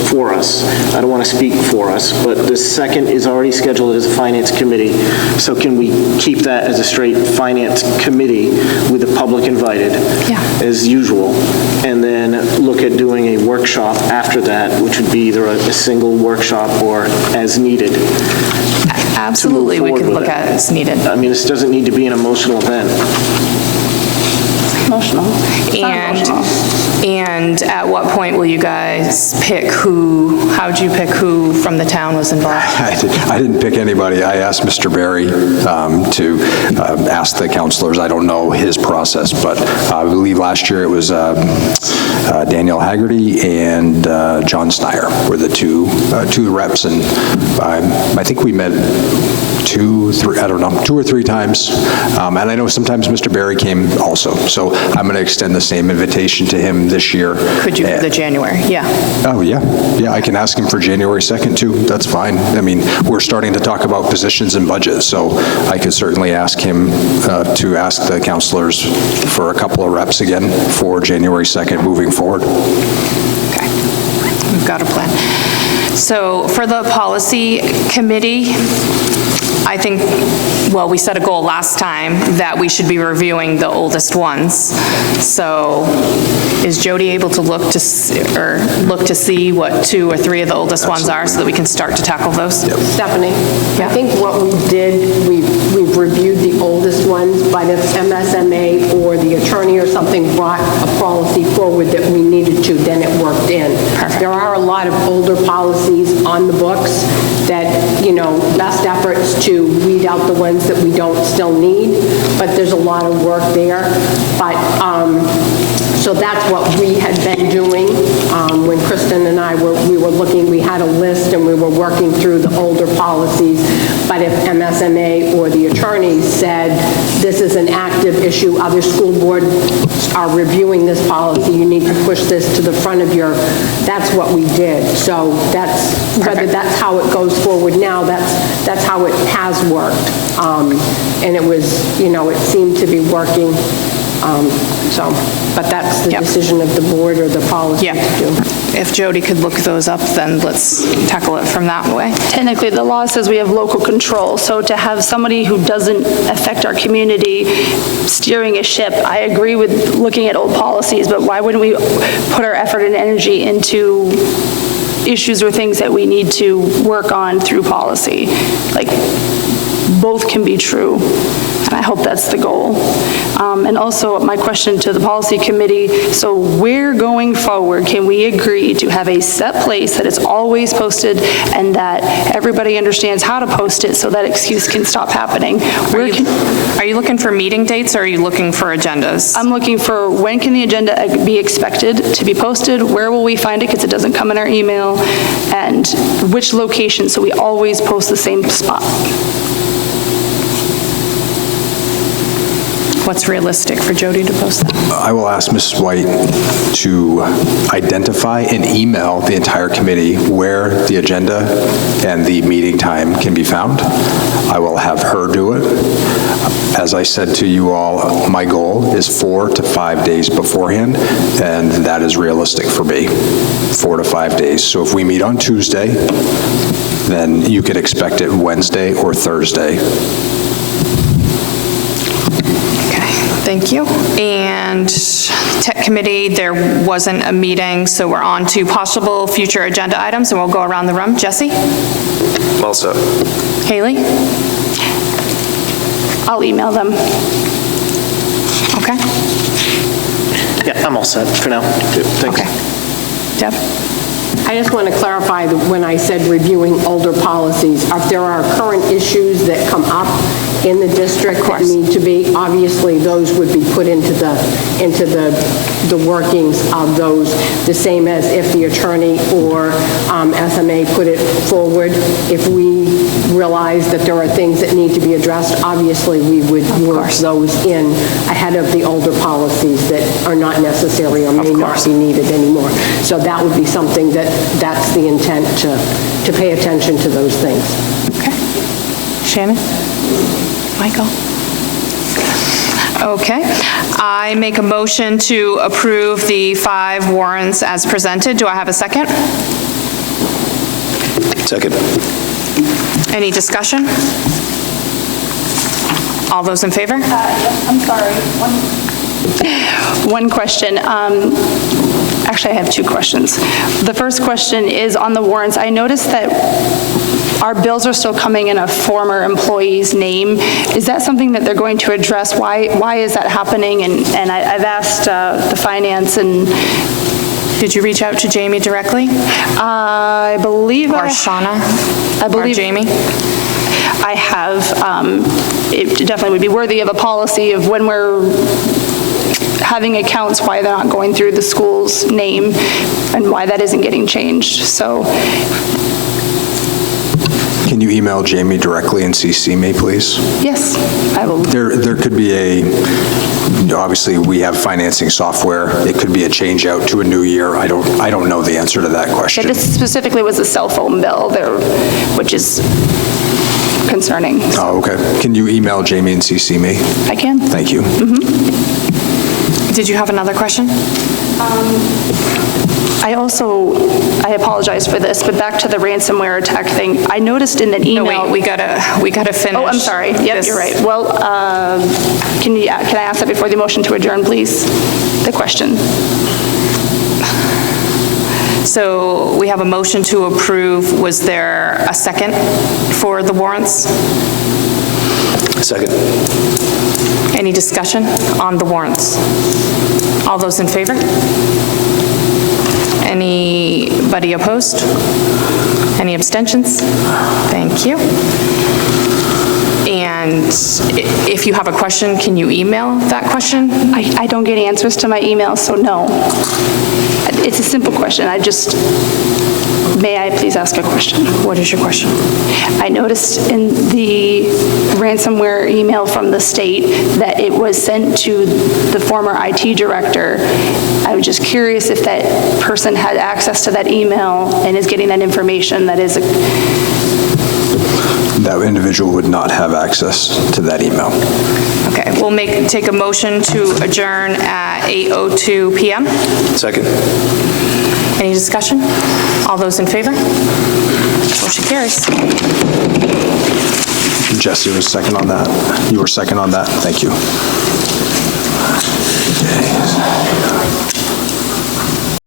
for us. I don't want to speak for us, but the 2nd is already scheduled as a Finance Committee. So can we keep that as a straight Finance Committee with the public invited as usual? And then look at doing a workshop after that, which would be either a single workshop or as needed. Absolutely, we could look at it as needed. I mean, this doesn't need to be an emotional event. Emotional. It's not emotional. And at what point will you guys pick who, how'd you pick who from the town was involved? I didn't pick anybody. I asked Mr. Barry to ask the counselors. I don't know his process, but I believe last year it was Danielle Haggerty and John Steyer were the two reps, and I think we met 2 or 3 times. And I know sometimes Mr. Barry came also. So I'm going to extend the same invitation to him this year. Could you for the January? Yeah. Oh, yeah. Yeah, I can ask him for January 2nd, too. That's fine. I mean, we're starting to talk about positions and budgets, so I could certainly ask him to ask the counselors for a couple of reps again for January 2nd moving forward. Okay. We've got a plan. So for the policy committee, I think, well, we set a goal last time that we should be reviewing the oldest ones. So is Jody able to look to see what 2 or 3 of the oldest ones are so that we can start to tackle those? Yep. Stephanie, I think what we did, we've reviewed the oldest ones, but if MSMA or the attorney or something brought a policy forward that we needed to, then it worked in. Perfect. There are a lot of older policies on the books that, best efforts to weed out the ones that we don't still need, but there's a lot of work there. But, so that's what we had been doing. When Kristen and I were looking, we had a list and we were working through the older policies. But if MSMA or the attorney said, this is an active issue, other school boards are reviewing this policy, you need to push this to the front of that's what we did. So that's, whether that's how it goes forward now, that's how it has worked. And it was, it seemed to be working. But that's the decision of the board or the policy to do. If Jody could look those up, then let's tackle it from that way. Technically, the law says we have local control, so to have somebody who doesn't affect our community steering a ship, I agree with looking at old policies, but why wouldn't we put our effort and energy into issues or things that we need to work on through policy? Like, both can be true, and I hope that's the goal. And also, my question to the policy committee, so where going forward can we agree to have a set place that is always posted and that everybody understands how to post it so that excuse can stop happening? Are you looking for meeting dates or are you looking for agendas? I'm looking for when can the agenda be expected to be posted, where will we find it because it doesn't come in our email, and which location so we always post the same spot. What's realistic for Jody to post that? I will ask Ms. White to identify and email the entire committee where the agenda and the meeting time can be found. I will have her do it. As I said to you all, my goal is 4 to 5 days beforehand, and that is realistic for me, 4 to 5 days. So if we meet on Tuesday, then you could expect it Wednesday or Thursday. Thank you. And Tech Committee, there wasn't a meeting, so we're on to possible future agenda items, and we'll go around the room. Jesse? All set. Haley? I'll email them. Okay. Yeah, I'm all set for now. Thanks. Okay. Deb? I just want to clarify that when I said reviewing older policies, if there are current issues that come up in the district that need to be, obviously those would be put into the workings of those, the same as if the attorney or SMA put it forward. If we realize that there are things that need to be addressed, obviously we would work those in ahead of the older policies that are not necessary or may not be needed anymore. So that would be something that's the intent to pay attention to those things. Okay. Shannon? Michael? Okay. I make a motion to approve the 5 warrants as presented. Do I have a second? Second. Any discussion? All those in favor? I'm sorry. One question. Actually, I have 2 questions. The first question is on the warrants. I noticed that our bills are still coming in a former employee's name. Is that something that they're going to address? Why is that happening? And I've asked the finance and... Did you reach out to Jamie directly? I believe Or Shauna? Or Jamie? I have. It definitely would be worthy of a policy of when we're having accounts, why they're not going through the school's name and why that isn't getting changed. So Can you email Jamie directly and CC me, please? yes, I will. There could be obviously, we have financing software. It could be a change out to a new year. I don't know the answer to that question. This specifically was a cell phone bill there, which is concerning. Oh, okay. Can you email Jamie and CC me? I can. Thank you. Did you have another question? I apologize for this, but back to the ransomware attack thing, I noticed in that email. No, wait, we gotta finish. Oh, I'm sorry. Yep, this. you're right. Well, can I ask that before the motion to adjourn, please? The question. So we have a motion to approve. Was there a second for the warrants? Second. Any discussion on the warrants? All those in favor? Anybody opposed? Any abstentions? Thank you. And if you have a question, can you email that question? I don't get answers to my emails, so no. It's a simple question. May I please ask a question? What is your question? I noticed in the ransomware email from the state that it was sent to the former IT director. I was just curious if that person had access to that email and is getting that information that is... That individual would not have access to that email. Okay, we'll take a motion to adjourn at 8:02 PM. Second. Any discussion? All those in favor? Motion carries. Jesse was second on that. You were second on that. Thank you. Okay.